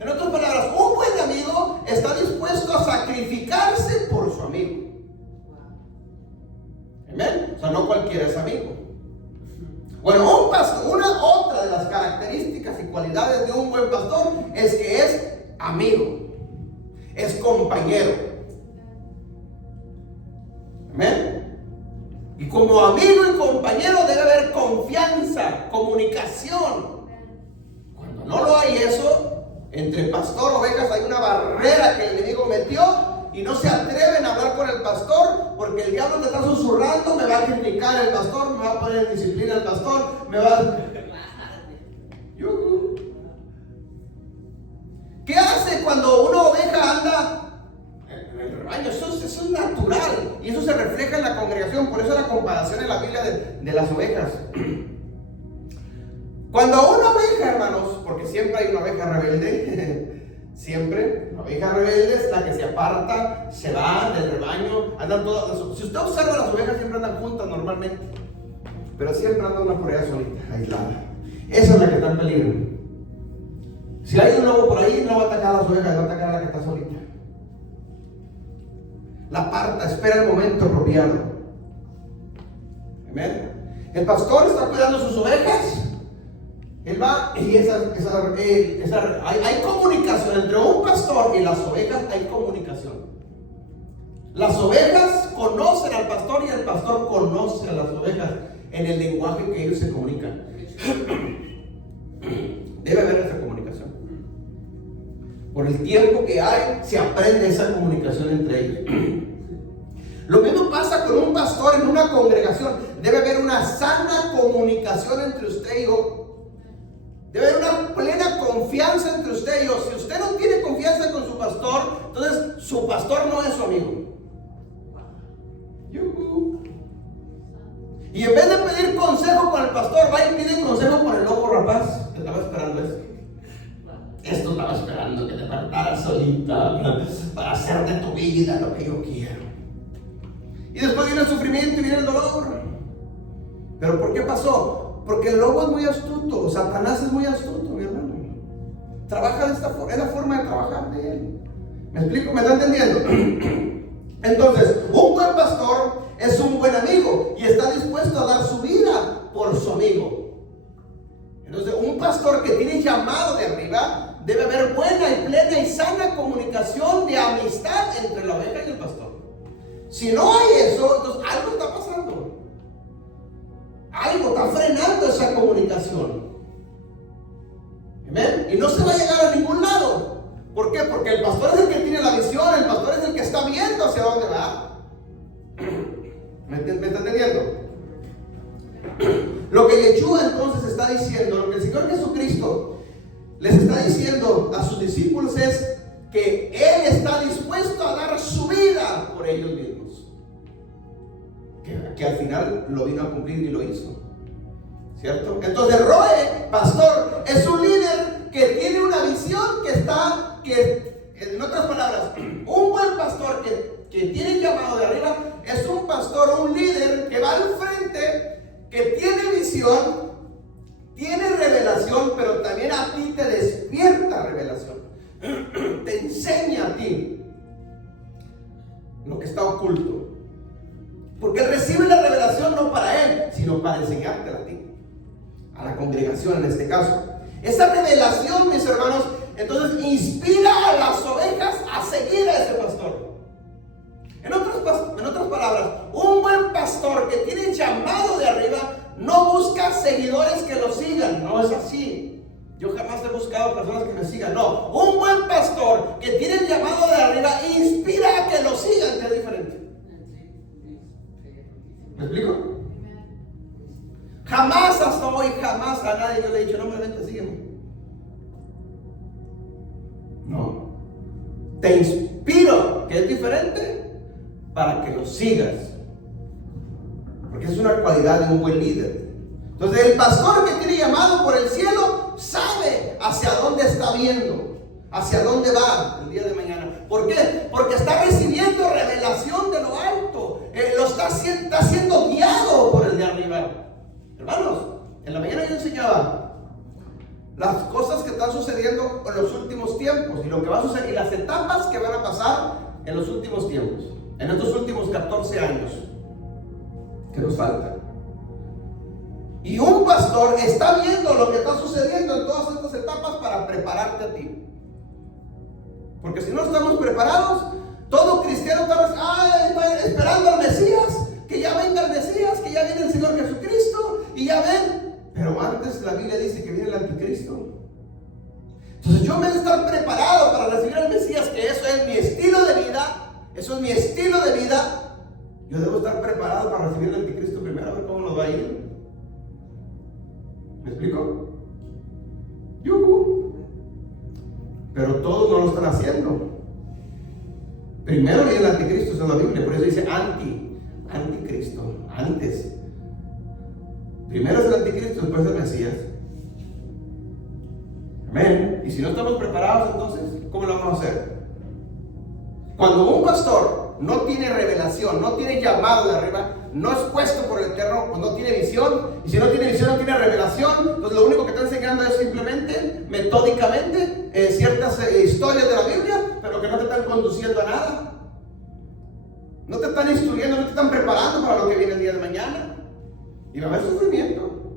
En otras palabras, un buen amigo está dispuesto a sacrificarse por su amigo. ¿Amén? O sea, no cualquiera es amigo. Bueno, un pastor, una otra de las características y cualidades de un buen pastor es que es amigo, es compañero. ¿Amén? Y como amigo y compañero debe haber confianza, comunicación. Cuando no lo hay eso, entre pastor y ovejas hay una barrera que el enemigo metió y no se atreven a hablar con el pastor porque el diablo te está susurrando, me va a criticar el pastor, me va a poner en disciplina el pastor, me va a... ¿Qué hace cuando una oveja anda en el rebaño? Eso es natural y eso se refleja en la congregación. Por eso la comparación en la Biblia de las ovejas. Cuando una oveja, hermanos, porque siempre hay una oveja rebelde, siempre, la oveja rebelde es la que se aparta, se va del rebaño, andan todas. Si usted observa, las ovejas siempre andan juntas normalmente, pero siempre anda una por allá solita, aislada. Esa es la que está en peligro. Si hay un lobo por ahí, no va a atacar a las ovejas, va a atacar a la que está solita. La aparta, espera el momento apropiado. Amén. El pastor está cuidando sus ovejas. Él va y hay comunicación entre un pastor y las ovejas, hay comunicación. Las ovejas conocen al pastor y el pastor conoce a las ovejas en el lenguaje que ellos se comunican. Debe haber esa comunicación. Por el tiempo que hay, se aprende esa comunicación entre ellos. Lo mismo pasa con un pastor en una congregación. Debe haber una sana comunicación entre usted y yo. Debe haber una plena confianza entre usted y yo. Si usted no tiene confianza con su pastor, entonces su pastor no es su amigo. Y en vez de pedir consejo con el pastor, va y pide consejo con el loco rapaz que estaba esperando eso. Esto estaba esperando que te apartaras solita para hacer de tu vida lo que yo quiero. Y después viene el sufrimiento y viene el dolor. ¿Pero por qué pasó? Porque el lobo es muy astuto, Satanás es muy astuto, mi hermano. Trabaja de esta forma, es la forma de trabajar de él. ¿Me explico? ¿Me está entendiendo? Entonces, un buen pastor es un buen amigo y está dispuesto a dar su vida por su amigo. Entonces, un pastor que tiene llamado de arriba, debe haber buena y plena y sana comunicación de amistad entre la oveja y el pastor. Si no hay eso, entonces algo está pasando. Algo está frenando esa comunicación. ¿Amén? Y no se va a llegar a ningún lado. ¿Por qué? Porque el pastor es el que tiene la visión, el pastor es el que está viendo hacia dónde va. ¿Me está entendiendo? está diciendo, lo que el Señor Jesucristo les está diciendo a sus discípulos es que Él está dispuesto a dar su vida por ellos mismos. Que al final lo vino a cumplir y lo hizo. ¿Cierto? Entonces Roe, pastor, es un líder que tiene una visión en otras palabras, un buen pastor que tiene llamado de arriba es un pastor, un líder que va al frente, que tiene visión, tiene revelación, pero también a ti te despierta revelación. Te enseña a ti lo que está oculto. Porque él recibe la revelación no para él, sino para enseñártela a ti, a la congregación en este caso. Esa revelación, mis hermanos, entonces inspira a las ovejas a seguir a ese pastor. En otras palabras, un buen pastor que tiene llamado de arriba no busca seguidores que lo sigan. No es así. Yo jamás he buscado personas que me sigan. No, un buen pastor que tiene el llamado de arriba inspira a que lo sigan, que es diferente. ¿Me explico? Jamás hasta hoy, jamás a nadie yo le he dicho, no me vente, sígueme. No. Te inspiro, que es diferente, para que lo sigas. Porque es una cualidad de un buen líder. Entonces el pastor que tiene llamado por el cielo sabe hacia dónde está viendo, hacia dónde va el día de mañana. ¿Por qué? Porque está recibiendo revelación de lo alto. Lo está siendo guiado por el de arriba. Hermanos, en la mañana yo enseñaba las cosas que están sucediendo en los últimos tiempos y lo que va a suceder y las etapas que van a pasar en los últimos tiempos, en estos últimos 14 años que nos faltan. Y un pastor está viendo lo que está sucediendo en todas estas etapas para prepararte a ti. Porque si no estamos preparados, todo cristiano está esperando al Mesías, que ya venga el Mesías, que ya viene el Señor Jesucristo, y ya ven. Pero antes la Biblia dice que viene el anticristo. Entonces yo me he de estar preparado para recibir al Mesías, que eso es mi estilo de vida. Eso es mi estilo de vida. Yo debo estar preparado para recibir el anticristo primero, a ver cómo nos va a ir. ¿Me explico? ¡Yuhu! Pero todos no lo están haciendo. Primero viene el anticristo, eso es la Biblia, por eso dice anticristo, antes. Primero es el anticristo, después el Mesías. Amén. Y si no estamos preparados, entonces, ¿cómo lo vamos a hacer? Cuando un pastor no tiene revelación, no tiene llamado de arriba, no es puesto por el Eterno, pues no tiene visión. Y si no tiene visión, no tiene revelación, entonces lo único que está enseñando es simplemente, metódicamente, ciertas historias de la Biblia, pero que no te están conduciendo a nada. No te están instruyendo, no te están preparando para lo que viene el día de mañana. Y va a haber sufrimiento.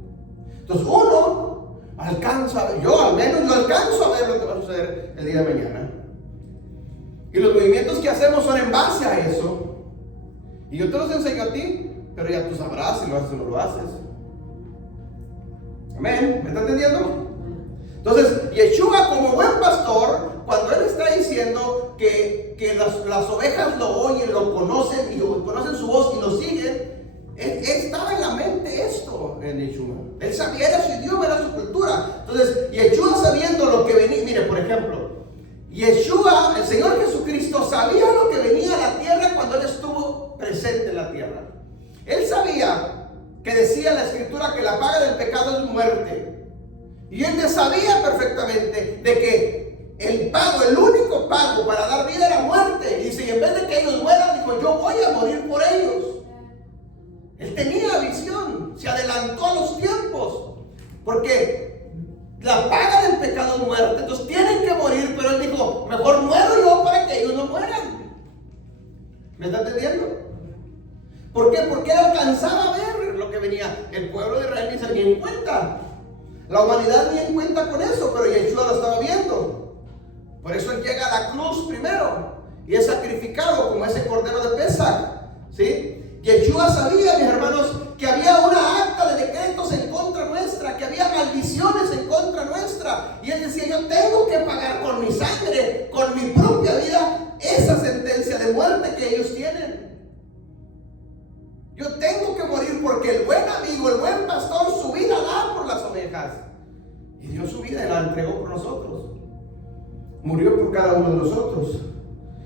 Entonces uno alcanza a ver, yo al menos yo alcanzo a ver lo que va a suceder el día de mañana. Y los movimientos que hacemos son en base a eso. Y yo te los enseño a ti, pero ya tú sabrás si lo haces o no lo haces. Amén. ¿Me está entendiendo? Entonces, Yeshua como buen pastor, cuando él está diciendo que las ovejas lo oyen, lo conocen, y conocen su voz y lo siguen, estaba en la mente esto en Yeshua. Él sabía, era su idioma, era su cultura. Entonces, Yeshua sabiendo lo que venía, mire, por ejemplo, Yeshua, el Señor Jesucristo, sabía lo que venía a la tierra cuando él estuvo presente en la tierra. Él sabía que decía la Escritura que la paga del pecado es muerte. Y él sabía perfectamente de que el pago, el único pago para dar vida era muerte. Y dice, y en vez de que ellos mueran, dijo, yo voy a morir por ellos. Él tenía visión, se adelantó a los tiempos, porque la paga del pecado es muerte, entonces tienen que morir, pero él dijo, mejor muero yo para que ellos no mueran. ¿Me está entendiendo? ¿Por qué? Porque él alcanzaba a ver lo que venía. El pueblo de Israel ni se dio en cuenta. La humanidad ni en cuenta con eso, pero Yeshua lo estaba viendo. Por eso él llega a la cruz primero y es sacrificado como ese cordero de Pesach, ¿sí? Yeshua sabía, mis hermanos, que había una acta de decretos en contra nuestra, que había maldiciones en contra nuestra. Y él decía, yo tengo que pagar con mi sangre, con mi propia vida, esa sentencia de muerte que ellos tienen. Yo tengo que morir porque el buen amigo, el buen pastor, su vida da por las ovejas y dio su vida y la entregó por nosotros. Murió por cada uno de nosotros.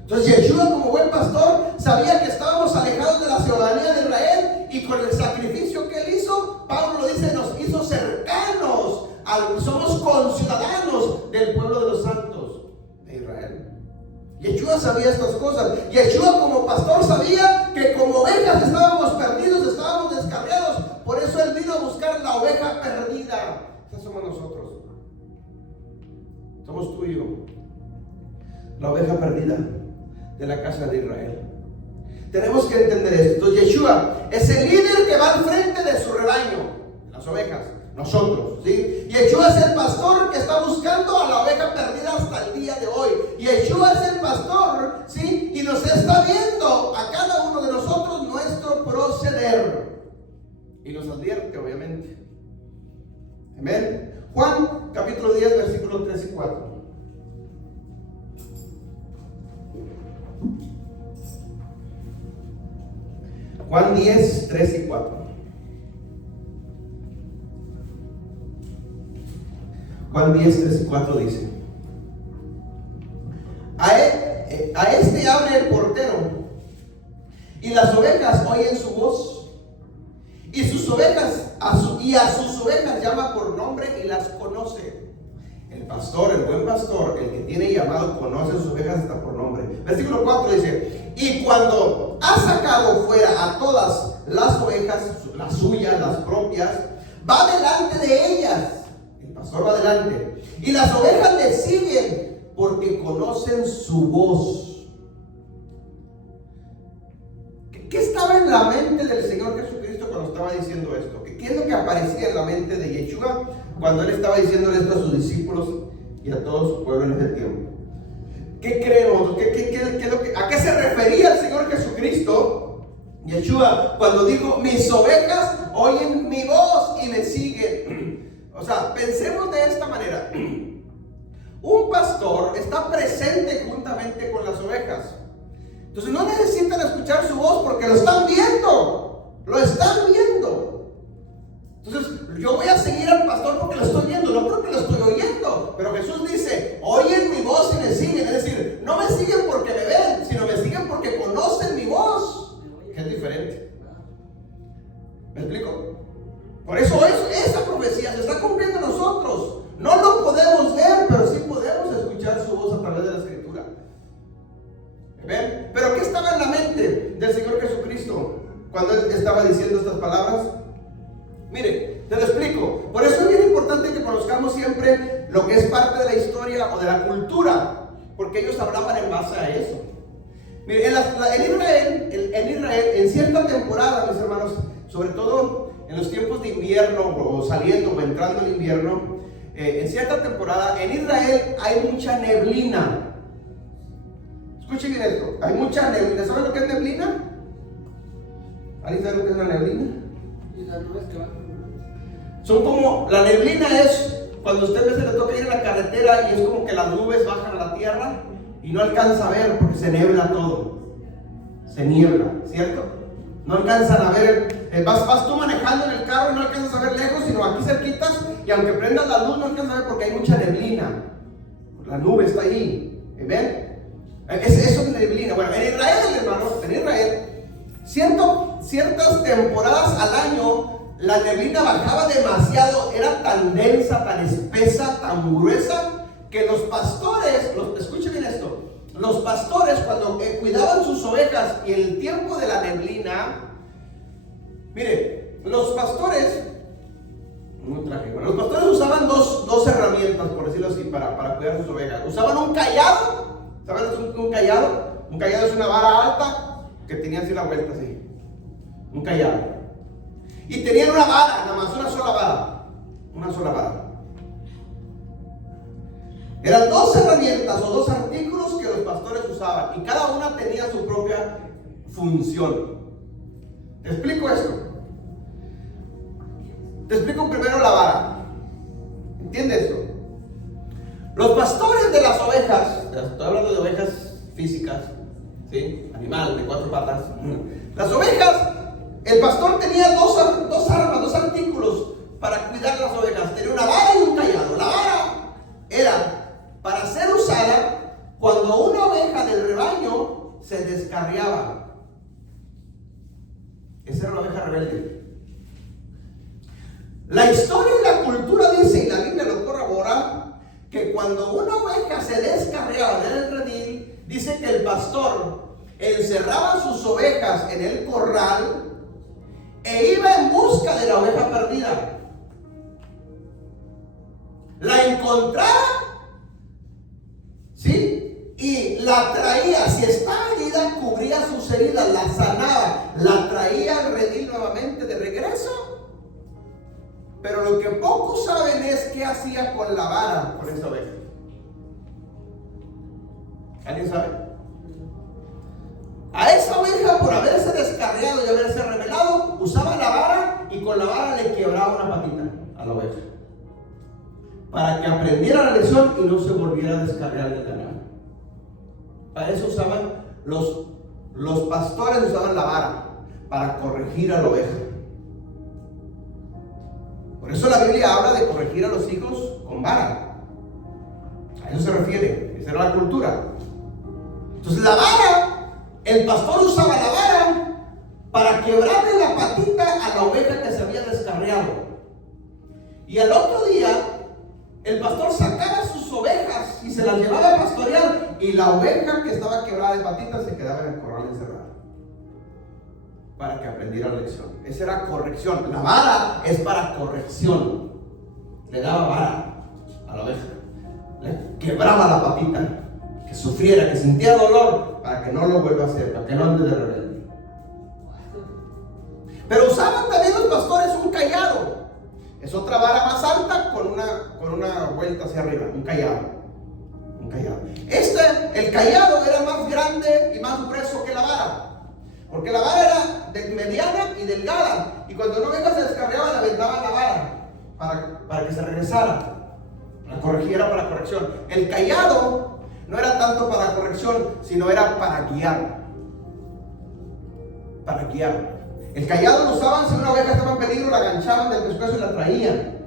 Entonces Yeshua, como buen pastor, sabía que estábamos alejados de la ciudadanía de Israel, y con el sacrificio que él hizo, Pablo lo dice, nos hizo cercanos, somos conciudadanos del pueblo de los santos de Israel. Yeshua sabía estas cosas. Yeshua, como pastor, sabía que como ovejas estábamos perdidos, estábamos descarriados. Por eso él vino a buscar la oveja perdida. Esa somos nosotros. Somos tú y yo, la oveja perdida de la casa de Israel. Tenemos que entender esto. Entonces Yeshua es el líder que va al frente de su rebaño, las ovejas, nosotros, ¿sí? Yeshua es el pastor que está buscando a la oveja perdida hasta el día de hoy. Yeshua es el pastor, ¿sí? Y nos está viendo a cada uno de nosotros nuestro proceder, y nos advierte, obviamente. Amén. Juan capítulo 10 versículos 3 y 4. Juan 10, 3 y 4. Juan 10, 3 y 4 dice: a este abre el portero, y las ovejas oyen su voz, y a sus ovejas llama por nombre y las conoce. El pastor, el buen pastor, el que tiene llamado, conoce a sus ovejas hasta por nombre. Versículo 4 dice: y cuando ha sacado fuera a todas las ovejas, las suyas, las propias, va delante de ellas. El pastor va delante, y las ovejas le siguen porque conocen su voz. ¿Qué estaba en la mente del Señor Jesucristo cuando estaba diciendo esto? ¿Qué es lo que aparecía en la mente de Yeshua cuando él estaba diciéndole esto a sus discípulos y a todo su pueblo en ese tiempo? ¿Qué creemos? ¿A qué se refería el Señor Jesucristo, Yeshua, cuando dijo: mis ovejas oyen mi voz y me siguen? O sea, pensemos de esta manera. Un pastor está presente juntamente con las ovejas. Entonces no necesitan escuchar su voz porque lo están viendo. Lo están viendo. Entonces yo voy a seguir al pastor porque lo estoy viendo, no porque lo estoy oyendo. Pero Jesús dice: oyen mi voz y me siguen. Es decir, no me siguen porque me ven, sino me siguen porque conocen mi voz, que es diferente. ¿Me explico? Por eso esa profecía se está cumpliendo en nosotros. No lo podemos ver, pero sí podemos escuchar su voz a través de la Escritura. ¿Ven? Pero ¿qué estaba en la mente del Señor Jesucristo cuando él estaba diciendo estas palabras? Mire, te lo explico. Por eso es bien importante que conozcamos siempre lo que es parte de la historia o de la cultura, porque ellos hablaban en base a eso. Mire, en Israel, en cierta temporada, mis hermanos, sobre todo en los tiempos de invierno, o saliendo o entrando en invierno, en cierta temporada en Israel hay mucha neblina. Escuchen bien esto, hay mucha neblina. ¿Saben lo que es neblina? ¿Alguien sabe lo que es la neblina? Y las nubes que van. Son como, la neblina es cuando usted se le toca ir en la carretera y es como que las nubes bajan a la tierra y no alcanza a ver porque se niebla todo. Se niebla, ¿cierto? No alcanzan a ver, vas tú manejando en el carro y no alcanzas a ver lejos, sino aquí cerquitas, y aunque prendas la luz no alcanzas a ver porque hay mucha neblina. La nube está ahí, ¿ven? Eso es neblina. Bueno, en Israel, hermanos, en Israel, ciertas temporadas al año, la neblina bajaba demasiado, era tan densa, tan espesa, tan gruesa, que los pastores, escuchen bien esto, los pastores cuando cuidaban sus ovejas y el tiempo de la neblina, mire, los pastores usaban dos herramientas, por decirlo así, para cuidar sus ovejas. Usaban un cayado. ¿Saben lo que es un cayado? Un cayado es una vara alta que tenía así la vuelta, así. Un cayado. Y tenían una vara, nada más, una sola vara. Una sola vara. Eran dos herramientas o dos artículos que los pastores usaban, y cada una tenía su propia función. ¿Te explico esto? Te explico primero la vara. ¿Entiendes esto? Los pastores de las ovejas, estoy hablando de ovejas físicas, ¿sí? Animal de cuatro patas. Las ovejas, el pastor tenía dos armas, dos artículos para cuidar las ovejas. Tenía una vara y un cayado. La vara era para ser usada cuando una oveja del rebaño se descarriaba. Esa era la oveja rebelde. La historia y la cultura dice, y la Biblia lo corrobora, que cuando una oveja se descarriaba del redil, dice que el pastor encerraba sus ovejas en el corral e iba en busca de la oveja perdida. La encontraba, ¿sí? Y la traía. Si estaba herida, cubría sus heridas, la sanaba, la traía al redil nuevamente de regreso. Pero lo que pocos saben es qué hacía con la vara, con esa oveja. ¿Alguien sabe? A esa oveja, por haberse descarriado y haberse rebelado, usaba la vara y con la vara le quebraba una patita a la oveja, para que aprendiera la lección y no se volviera a descarriar del ganado. Para eso usaban los pastores, usaban la vara para corregir a la oveja. Por eso la Biblia habla de corregir a los hijos con vara. A eso se refiere, esa era la cultura. Entonces la vara, el pastor usaba la vara para quebrarle la patita a la oveja que se había descarriado. Y al otro día, el pastor sacaba sus ovejas y se las llevaba a pastorear, y la oveja que estaba quebrada de patitas se quedaba en el corral encerrada, para que aprendiera la lección. Esa era corrección. La vara es para corrección. Le daba vara a la oveja, le quebraba la patita, que sufriera, que sintiera dolor, para que no lo vuelva a hacer, para que no ande de rebelde. Pero usaban también los pastores un cayado. Es otra vara más alta con una vuelta hacia arriba, un cayado. El cayado era más grande y más grueso que la vara, porque la vara era mediana y delgada, y cuando una oveja se descarriaba le aventaba la vara para que se regresara. La corrigiera para corrección. El cayado no era tanto para corrección, sino era para guiar. El cayado lo usaban si una oveja estaba en peligro, la aganchaban del pescuezo y la traían.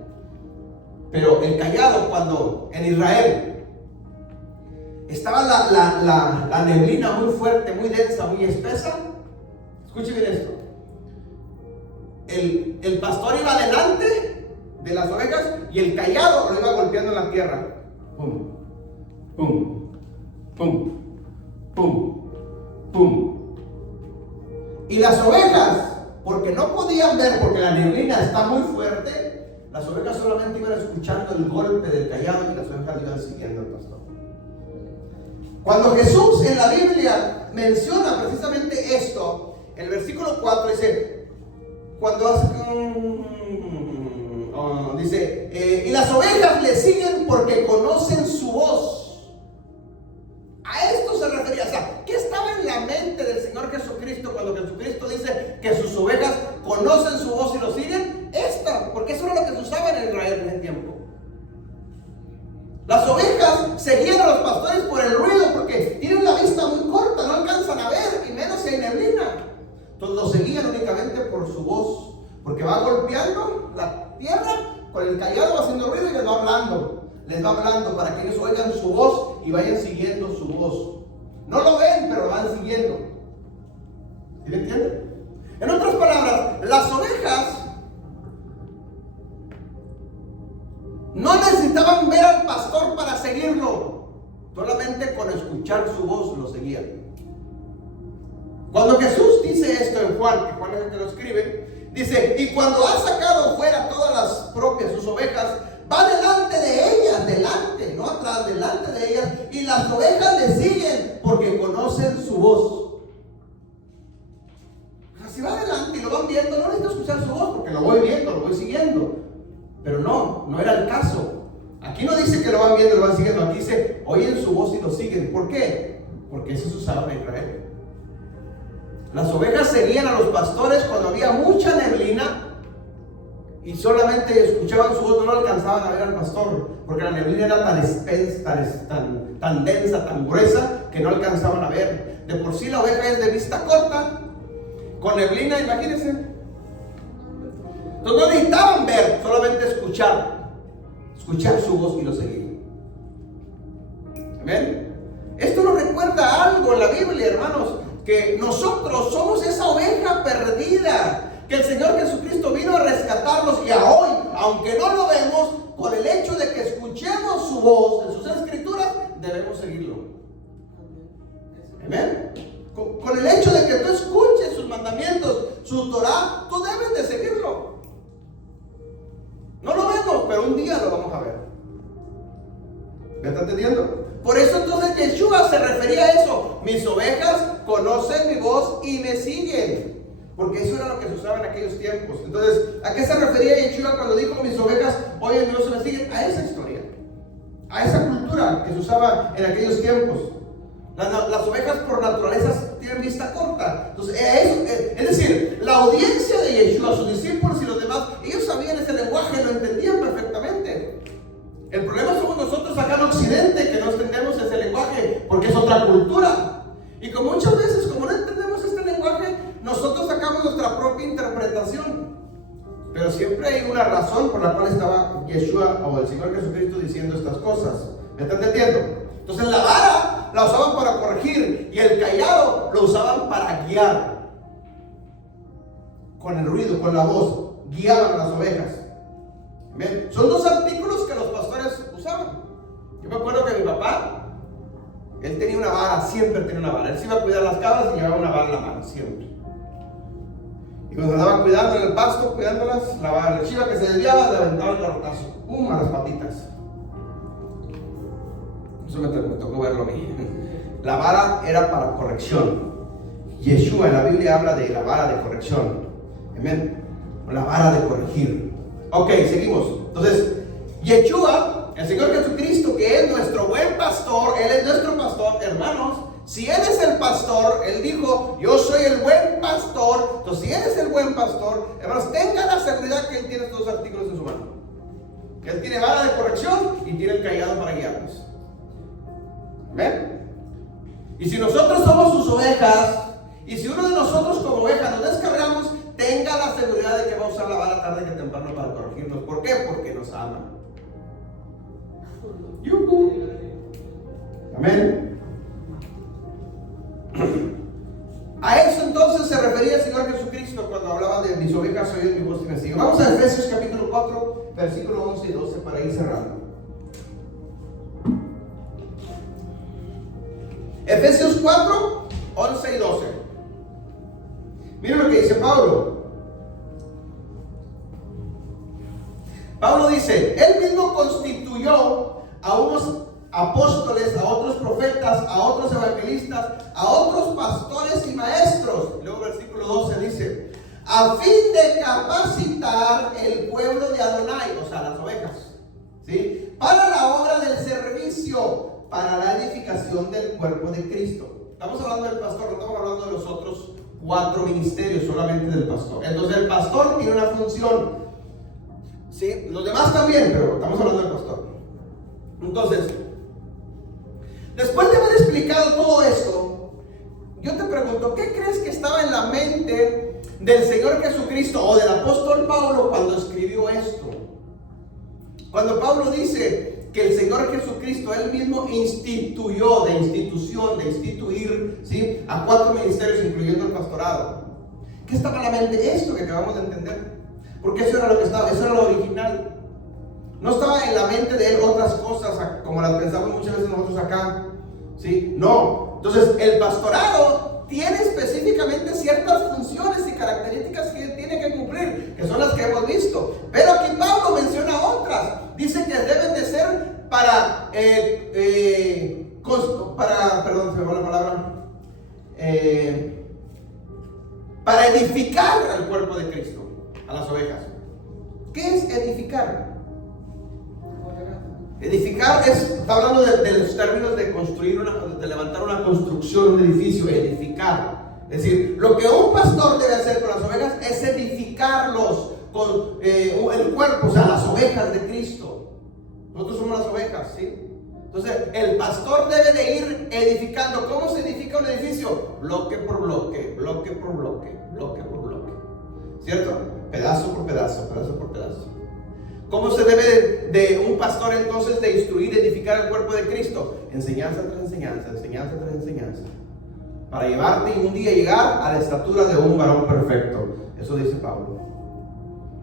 Pero el cayado, cuando en Israel estaba la neblina muy fuerte, muy densa, muy espesa, escuche bien esto. El pastor iba delante de las ovejas y el cayado lo iba golpeando en la tierra. Pum, pum, pum, pum, pum. Y las ovejas, porque no podían ver, porque la neblina está muy fuerte, las ovejas solamente iban escuchando el golpe del cayado y las ovejas iban siguiendo al pastor. Cuando Jesús en la Biblia menciona precisamente esto, el versículo 4 dice, y las ovejas le siguen porque conocen su voz. A esto se refería. O sea, ¿qué estaba en la mente del Señor Jesucristo cuando Jesucristo dice que sus ovejas conocen su voz y lo siguen? Porque eso era lo que se usaba en Israel en ese tiempo. Las ovejas seguían a los pastores por el ruido, porque tienen la vista muy corta, no alcanzan a ver, y menos si hay neblina. Entonces lo seguían únicamente por su voz, porque va golpeando la tierra con el cayado, va haciendo ruido y les va hablando para que ellos oigan su voz y vayan siguiendo su voz. No lo ven, pero lo van siguiendo. ¿Sí me entienden? En otras palabras, las ovejas no necesitaban ver al pastor para seguirlo, solamente con escuchar su voz lo seguían. Cuando Jesús dice esto en Juan, que Juan es el que lo escribe, dice, y cuando ha sacado fuera todas las propias, sus ovejas, va delante de ellas, delante, no atrás, delante de ellas, y las ovejas le siguen porque conocen su voz. Si va adelante y lo van viendo, no necesito escuchar su voz porque lo voy viendo, lo voy siguiendo. Pero no era el caso. Aquí no dice que lo van viendo y lo van siguiendo. Aquí dice, oyen su voz y lo siguen. ¿Por qué? Porque eso se usaba en Israel. Las ovejas seguían a los pastores cuando había mucha neblina y solamente escuchaban su voz, no alcanzaban a ver al pastor, porque la neblina era tan espesa, tan densa, tan gruesa, que no alcanzaban a ver. De por sí la oveja es de vista corta, con neblina, imagínense. Entonces no necesitaban ver, solamente escuchar su voz y lo seguir. Amén. Esto nos recuerda algo en la Biblia, hermanos, que nosotros somos esa oveja perdida, que el Señor Jesucristo vino a rescatarnos, y a hoy, aunque no lo vemos, por el hecho de que escuchemos su voz en sus escrituras, debemos seguirlo. Amén. Con el hecho de que tú escuches sus mandamientos, su Torah, tú debes de seguirlo. No lo vemos, pero un día lo vamos a ver. ¿Me está entendiendo? Por eso entonces Yeshua se refería a eso. Mis ovejas conocen mi voz y me siguen. Porque eso era lo que se usaba en aquellos tiempos. Entonces, ¿a qué se refería Yeshua cuando dijo mis ovejas oyen mi voz y me siguen? A esa historia, a esa cultura que se usaba en aquellos tiempos. Las ovejas por naturaleza tienen vista corta. Entonces, es decir, la audiencia de Yeshua, sus discípulos y los demás, ellos sabían ese lenguaje, lo entendían perfectamente. El problema somos nosotros acá en Occidente, que no entendemos ese lenguaje, porque es otra cultura. Y como muchas veces, como no entendemos este lenguaje, nosotros sacamos nuestra propia interpretación. Pero siempre hay una razón por la cual estaba Yeshua o el Señor Jesucristo diciendo estas cosas. ¿Me están entendiendo? Entonces la vara la usaban para corregir y el callado lo usaban para guiar. Con el ruido, con la voz, guiaban a las ovejas. ¿Ven? Son dos artículos que los pastores usaban. Yo me acuerdo que mi papá, él tenía una vara, siempre tenía una vara. Él se iba a cuidar las cabras y llevaba una vara en la mano, siempre. Y cuando andaba cuidando en el pasto, cuidándolas, la chiva que se desviaba, le aventaba el garrotazo, ¡pum!, a las patitas. Eso me tocó verlo a mí. La vara era para corrección. Yeshua en la Biblia habla de la vara de corrección. Amén. La vara de corregir. Ok, seguimos. Entonces, Yeshua, el Señor Jesucristo, que es nuestro buen pastor, Él es nuestro pastor, hermanos. Si Él es el pastor, Él dijo, yo soy el buen pastor. Entonces, si Él es el buen pastor, hermanos, tengan la seguridad que Él tiene estos dos artículos en su mano. Que Él tiene vara de corrección y tiene el callado para guiarnos. ¿Ven? Y si nosotros somos sus ovejas, y si uno de nosotros como oveja nos descargamos, tenga la seguridad de que va a usar la vara tarde que temprano para corregirnos. ¿Por qué? Porque nos ama. ¡Yuhu! Amén. A eso entonces se refería el Señor Jesucristo cuando hablaba de mis ovejas oyen mi voz y me siguen. Vamos a Efesios capítulo 4, versículo 11 y 12 para ir cerrando. Efesios 4, 11 y 12. Miren lo que dice Pablo. Pablo dice, Él mismo constituyó a unos apóstoles, a otros profetas, a otros evangelistas, a otros pastores y maestros. Luego versículo 12 dice, a fin de capacitar el pueblo de Adonai, o sea, las ovejas, ¿sí?, para la obra del servicio, para la edificación del cuerpo de Cristo. Estamos hablando del pastor, no estamos hablando de los otros 4 ministerios, solamente del pastor. Entonces el pastor tiene una función, ¿sí? Los demás también, pero estamos hablando del pastor. Entonces, después de haber explicado todo esto, yo te pregunto, ¿qué crees que estaba en la mente del Señor Jesucristo o del apóstol Pablo cuando escribió esto? Cuando Pablo dice que el Señor Jesucristo, Él mismo instituyó, de institución, de instituir, ¿sí?, a 4 ministerios, incluyendo el pastorado. ¿Qué estaba en la mente? Esto que acabamos de entender. Porque eso era lo que estaba, eso era lo original. No estaba en la mente de Él otras cosas, como las pensamos muchas veces nosotros acá, ¿sí? No. Entonces, el pastorado tiene específicamente ciertas funciones y características que Él tiene que cumplir, que son las que hemos visto. Pero aquí Pablo menciona otras. Dice que deben de ser para perdón, se me va la palabra, para edificar al cuerpo de Cristo, a las ovejas. ¿Qué es edificar? Edificar está hablando de los términos de construir, de levantar una construcción, un edificio, edificar. Es decir, lo que un pastor debe hacer con las ovejas es edificarlos con el cuerpo, o sea, las ovejas de Cristo. Nosotros somos las ovejas, ¿sí? Entonces, el pastor debe de ir edificando. ¿Cómo se edifica un edificio? Bloque por bloque, bloque por bloque, bloque por bloque. ¿cierto? Pedazo por pedazo, pedazo por pedazo. ¿Cómo se debe de un pastor entonces de instruir, edificar el cuerpo de Cristo? Enseñanza tras enseñanza, enseñanza tras enseñanza, para llevarte y un día llegar a la estatura de un varón perfecto. Eso dice Pablo,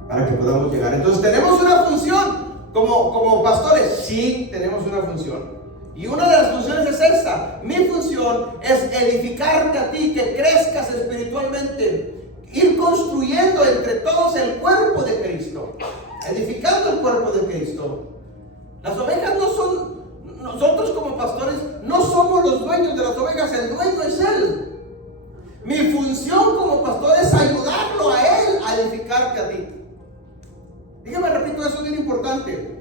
para que podamos llegar. Entonces tenemos una función como pastores. Sí, tenemos una función, y una de las funciones es esta. Mi función es edificarte a ti, que crezcas espiritualmente, ir construyendo entre todos el cuerpo de Cristo, edificando el cuerpo de Cristo. Las ovejas no son, nosotros como pastores no somos los dueños de las ovejas, el dueño es Él. Mi función como pastor es ayudarlo a Él a edificarte a ti. Dígame, repito, eso es bien importante.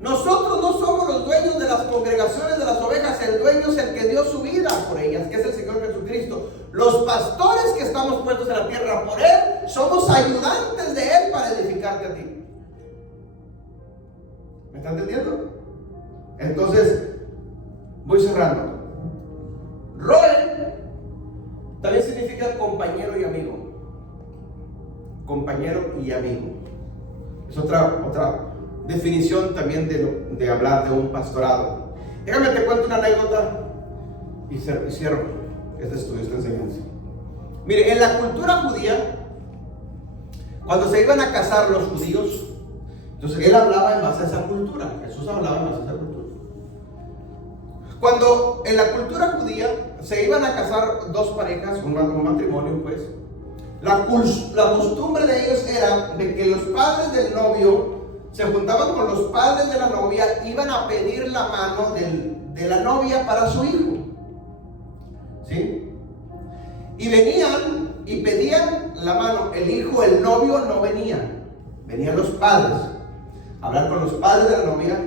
Nosotros no somos los dueños de las congregaciones de las ovejas, el dueño es el que dio su vida por ellas, que es el Señor Jesucristo. Los pastores que estamos puestos en la tierra por Él, somos ayudantes de Él para edificarte a ti. ¿Me está entendiendo? Entonces, voy cerrando. Roel también significa compañero y amigo. Compañero y amigo. Es otra definición también de hablar de un pastorado. Déjame te cuento una anécdota y cierro esta enseñanza. Mire, en la cultura judía, cuando se iban a casar los judíos, entonces él hablaba en base a esa cultura. Jesús hablaba en base a esa cultura. Cuando en la cultura judía se iban a casar dos parejas, un matrimonio, pues, la costumbre de ellos era de que los padres del novio se juntaban con los padres de la novia, iban a pedir la mano de la novia para su hijo, ¿sí? Y venían y pedían la mano. El hijo, el novio no venía, venían los padres a hablar con los padres de la novia,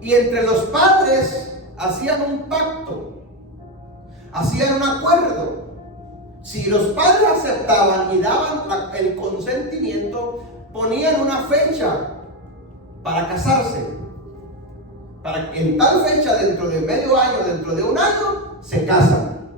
y entre los padres hacían un pacto, hacían un acuerdo. Si los padres aceptaban y daban el consentimiento, ponían una fecha para casarse, para que en tal fecha, dentro de medio año, dentro de un año, se casan.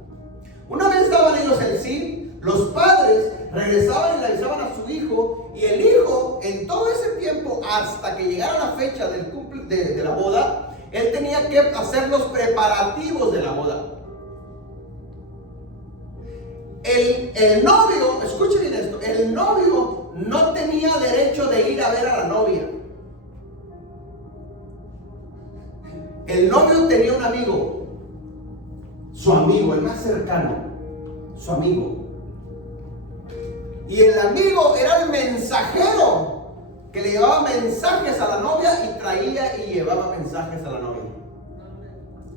Una vez daban ellos el sí, los padres regresaban y le avisaban a su hijo, y el hijo, en todo ese tiempo, hasta que llegara la fecha de la boda, él tenía que hacer los preparativos de la boda. El novio, escuche bien esto, el novio no tenía derecho de ir a ver a la novia. El novio tenía un amigo, su amigo, el más cercano, su amigo. Y el amigo era el mensajero que le llevaba mensajes a la novia y traía y llevaba mensajes a la novia.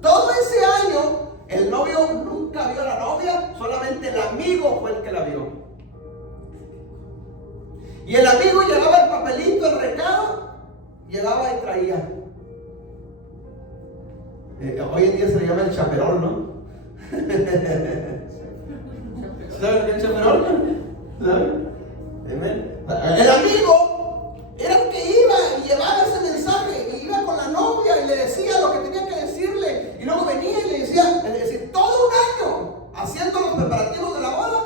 Todo ese año el novio nunca vio a la novia, solamente el amigo fue el que la vio. Y el amigo llevaba el papelito, el recado, llegaba y traía. Hoy en día se le llama el chaperón, ¿no? ¿Saben qué es el chaperón? ¿Saben? El amigo era el que iba y llevaba ese mensaje, y iba con la novia y le decía lo que tenía que decirle, y luego venía y le decía, es decir, todo un año haciendo los preparativos de la boda.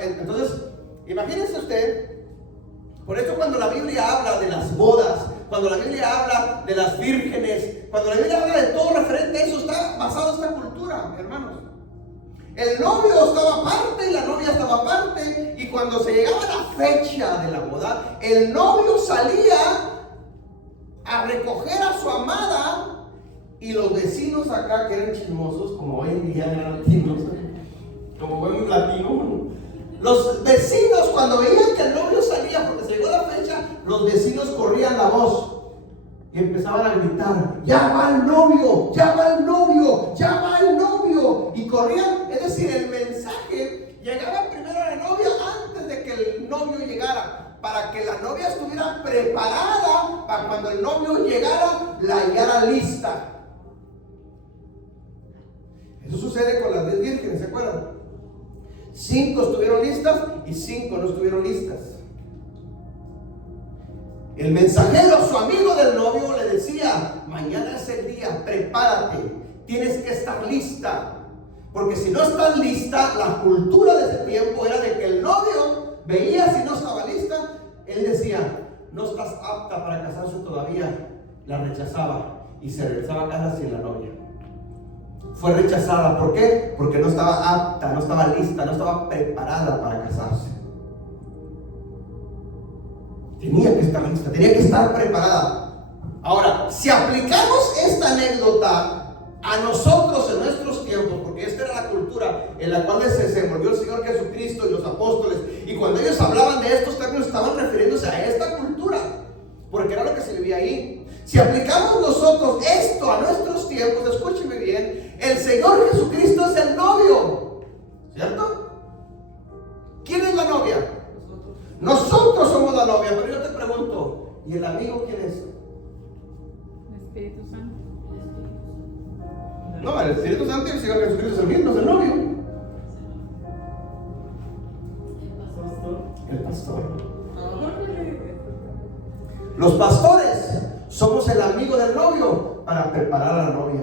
Entonces, imagínense usted. Por eso cuando la Biblia habla de las bodas, cuando la Biblia habla de las vírgenes, cuando la Biblia habla de todo referente a eso, está basado en esta cultura, hermanos. El novio estaba aparte y la novia estaba aparte, y cuando se llegaba la fecha de la boda, el novio salía a recoger a su amada, y los vecinos acá, que eran chismosos, como hoy en día eran latinos, como buen latino, los vecinos, cuando veían que el novio salía porque se llegó la fecha, los vecinos corrían la voz y empezaban a gritar: ¡ya va el novio! ¡ya va el novio! ¡ya va el novio! Y corrían, es decir, el mensaje llegaba primero a la novia antes de que el novio llegara, para que la novia estuviera preparada para cuando el novio llegara, la hallara lista. Eso sucede con las 10 vírgenes, ¿se acuerdan? 5 estuvieron listas y 5 no estuvieron listas. El mensajero, su amigo del novio, le decía: mañana es el día, prepárate, tienes que estar lista. Porque si no estás lista, la cultura de ese tiempo era de que el novio veía si no estaba lista no estás apta para casarse todavía, la rechazaba y se regresaba a casa sin la novia. Fue rechazada, ¿por qué? Porque no estaba apta, no estaba lista, no estaba preparada para casarse. Tenía que estar lista, tenía que estar preparada. Ahora, si aplicamos esta anécdota a nosotros en nuestros tiempos, porque esta era la cultura en la cual se desenvolvió el Señor Jesucristo y los apóstoles, y cuando ellos hablaban de estos términos estaban refiriéndose a esta cultura, porque era lo que se vivía ahí. Si aplicamos nosotros esto a nuestros tiempos, escúcheme bien, el Señor Jesucristo es el novio, ¿cierto? ¿Quién es la novia? Nosotros somos la novia, pero yo te pregunto, ¿y el amigo quién es? El Espíritu Santo. No, el Espíritu Santo y el Señor Jesucristo es el mismo, es el novio. El pastor. Los pastores somos el amigo del novio para preparar a la novia.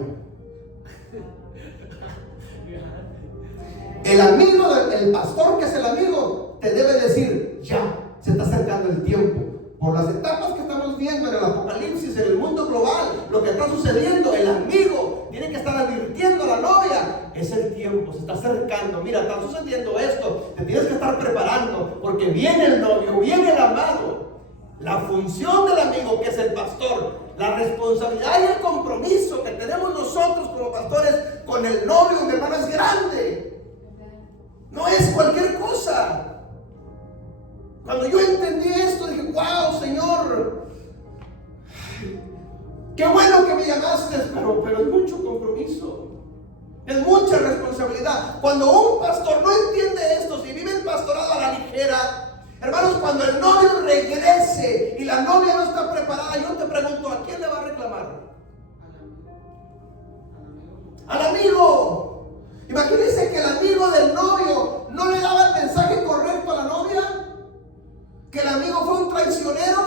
El amigo, el pastor que es el amigo, te debe decir: ya, se está acercando el tiempo. Por las etapas que estamos viendo en el apocalipsis, en el mundo global, lo que está sucediendo, el amigo tiene que estar advirtiendo a la novia: es el tiempo, se está acercando, mira, está sucediendo esto, te tienes que estar preparando, porque viene el novio, viene el amado. La función del amigo, que es el pastor, la responsabilidad y el compromiso que tenemos nosotros como pastores con el novio, mi hermano, es grande. No es cualquier cosa. Cuando yo entendí esto, dije: wow, Señor, qué bueno que me llamaste, pero es mucho compromiso, es mucha responsabilidad. Cuando un pastor no entiende esto, si vive el pastorado a la ligera, hermanos, cuando el novio regrese y la novia no está preparada, yo te pregunto: ¿a quién le va a reclamar? Al amigo. Imagínense que el amigo del novio no le daba el mensaje correcto a la novia, que el amigo fue un traicionero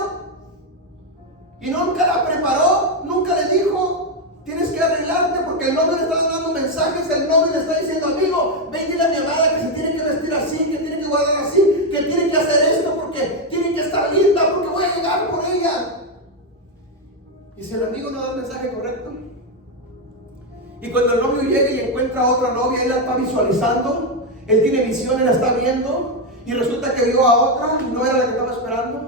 y nunca la preparó, nunca le dijo: tienes que arreglarte, porque el novio le está dando mensajes, el novio le está diciendo: amigo, ven, dile a mi amada que se tiene que vestir así, que tiene que guardar así, que tiene que hacer esto, porque tiene que estar linda, porque voy a llegar por ella. Y si el amigo no da el mensaje correcto, y cuando el novio llega y encuentra a otra novia, él la está visualizando, él tiene visión, él la está viendo, y resulta que vio a otra y no era la que estaba esperando.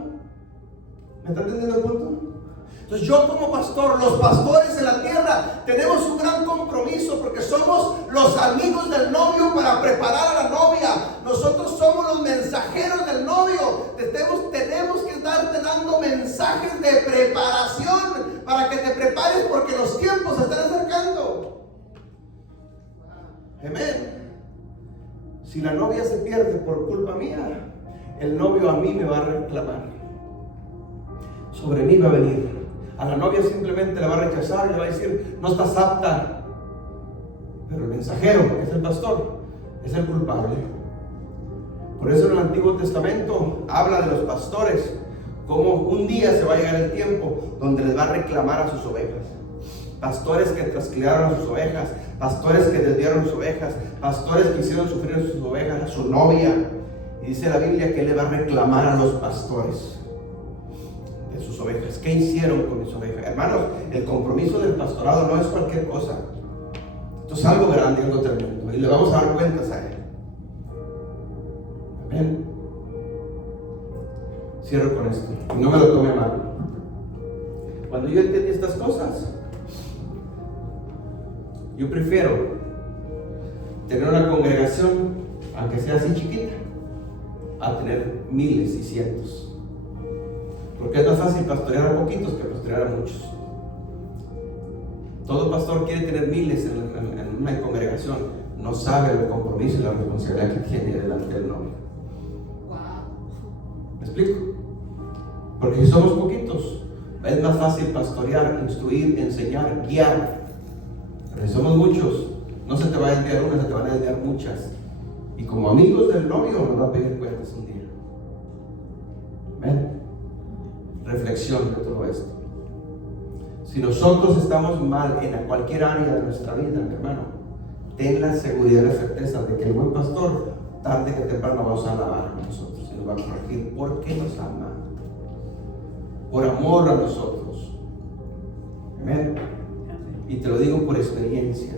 ¿Me está entendiendo el punto? Entonces yo como pastor, los pastores en la tierra, tenemos un gran compromiso, porque somos los amigos del novio para preparar a la novia. Nosotros somos los mensajeros del novio. Tenemos que estarte dando mensajes de preparación para que te prepares, porque los tiempos se están acercando. Amén. Si la novia se pierde por culpa mía, el novio a mí me va a reclamar. Sobre mí va a venir. A la novia simplemente le va a rechazar, le va a decir: no estás apta. Pero el mensajero, que es el pastor, es el culpable. Por eso en el Antiguo Testamento habla de los pastores, como un día se va a llegar el tiempo donde les va a reclamar a sus ovejas. Pastores que trasquilaron a sus ovejas, pastores que desviaron sus ovejas, pastores que hicieron sufrir a sus ovejas, a su novia. Y dice la Biblia que él le va a reclamar a los pastores de sus ovejas. ¿Qué hicieron con mis ovejas? Hermanos, el compromiso del pastorado no es cualquier cosa. Esto es algo grande, algo tremendo, y le vamos a dar cuentas a él. Amén. Cierro con esto, y no me lo tome mal. Cuando yo entendí estas cosas, yo prefiero tener una congregación, aunque sea así chiquita, a tener miles y cientos. Porque es más fácil pastorear a poquitos que pastorear a muchos. Todo pastor quiere tener miles en una congregación. No sabe el compromiso y la responsabilidad que tiene delante del novio. ¿Me explico? Porque si somos poquitos, es más fácil pastorear, instruir, enseñar, guiar. Pero si somos muchos, no se te va a desviar una, se te van a desviar muchas. Y como amigos del novio nos va a pedir cuentas un día. Amén. Reflexión de todo esto. Si nosotros estamos mal en cualquier área de nuestra vida, mi hermano, ten la seguridad y la certeza de que el buen pastor, tarde que temprano, va a usar la vara con nosotros y nos va a corregir porque nos ama. por amor a nosotros. Amén. Y te lo digo por experiencia,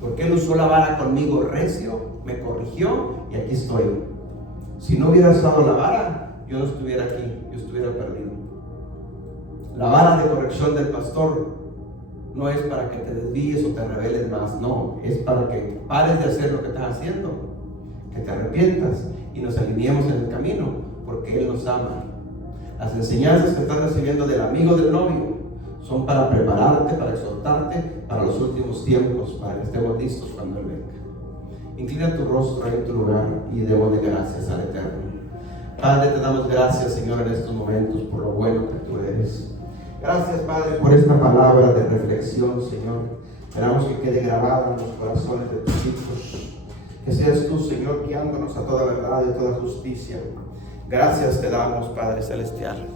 porque Él usó la vara conmigo recio, me corrigió y aquí estoy. Si no hubiera usado la vara, yo no estuviera aquí, yo estuviera perdido. La vara de corrección del pastor no es para que te desvíes o te rebeles más, no, es para que pares de hacer lo que estás haciendo, que te arrepientas y nos alineemos en el camino, porque Él nos ama. Las enseñanzas que estás recibiendo del amigo del novio son para prepararte, para exhortarte para los últimos tiempos, para que estemos listos cuando Él venga. Inclina tu rostro en tu lugar y démosle gracias al Eterno. Padre, te damos gracias, Señor, en estos momentos por lo bueno que tú eres. Gracias, Padre, por esta palabra de reflexión, Señor. Esperamos que quede grabada en los corazones de tus hijos. Que seas tú, Señor, guiándonos a toda verdad y a toda justicia. Gracias te damos, Padre Celestial.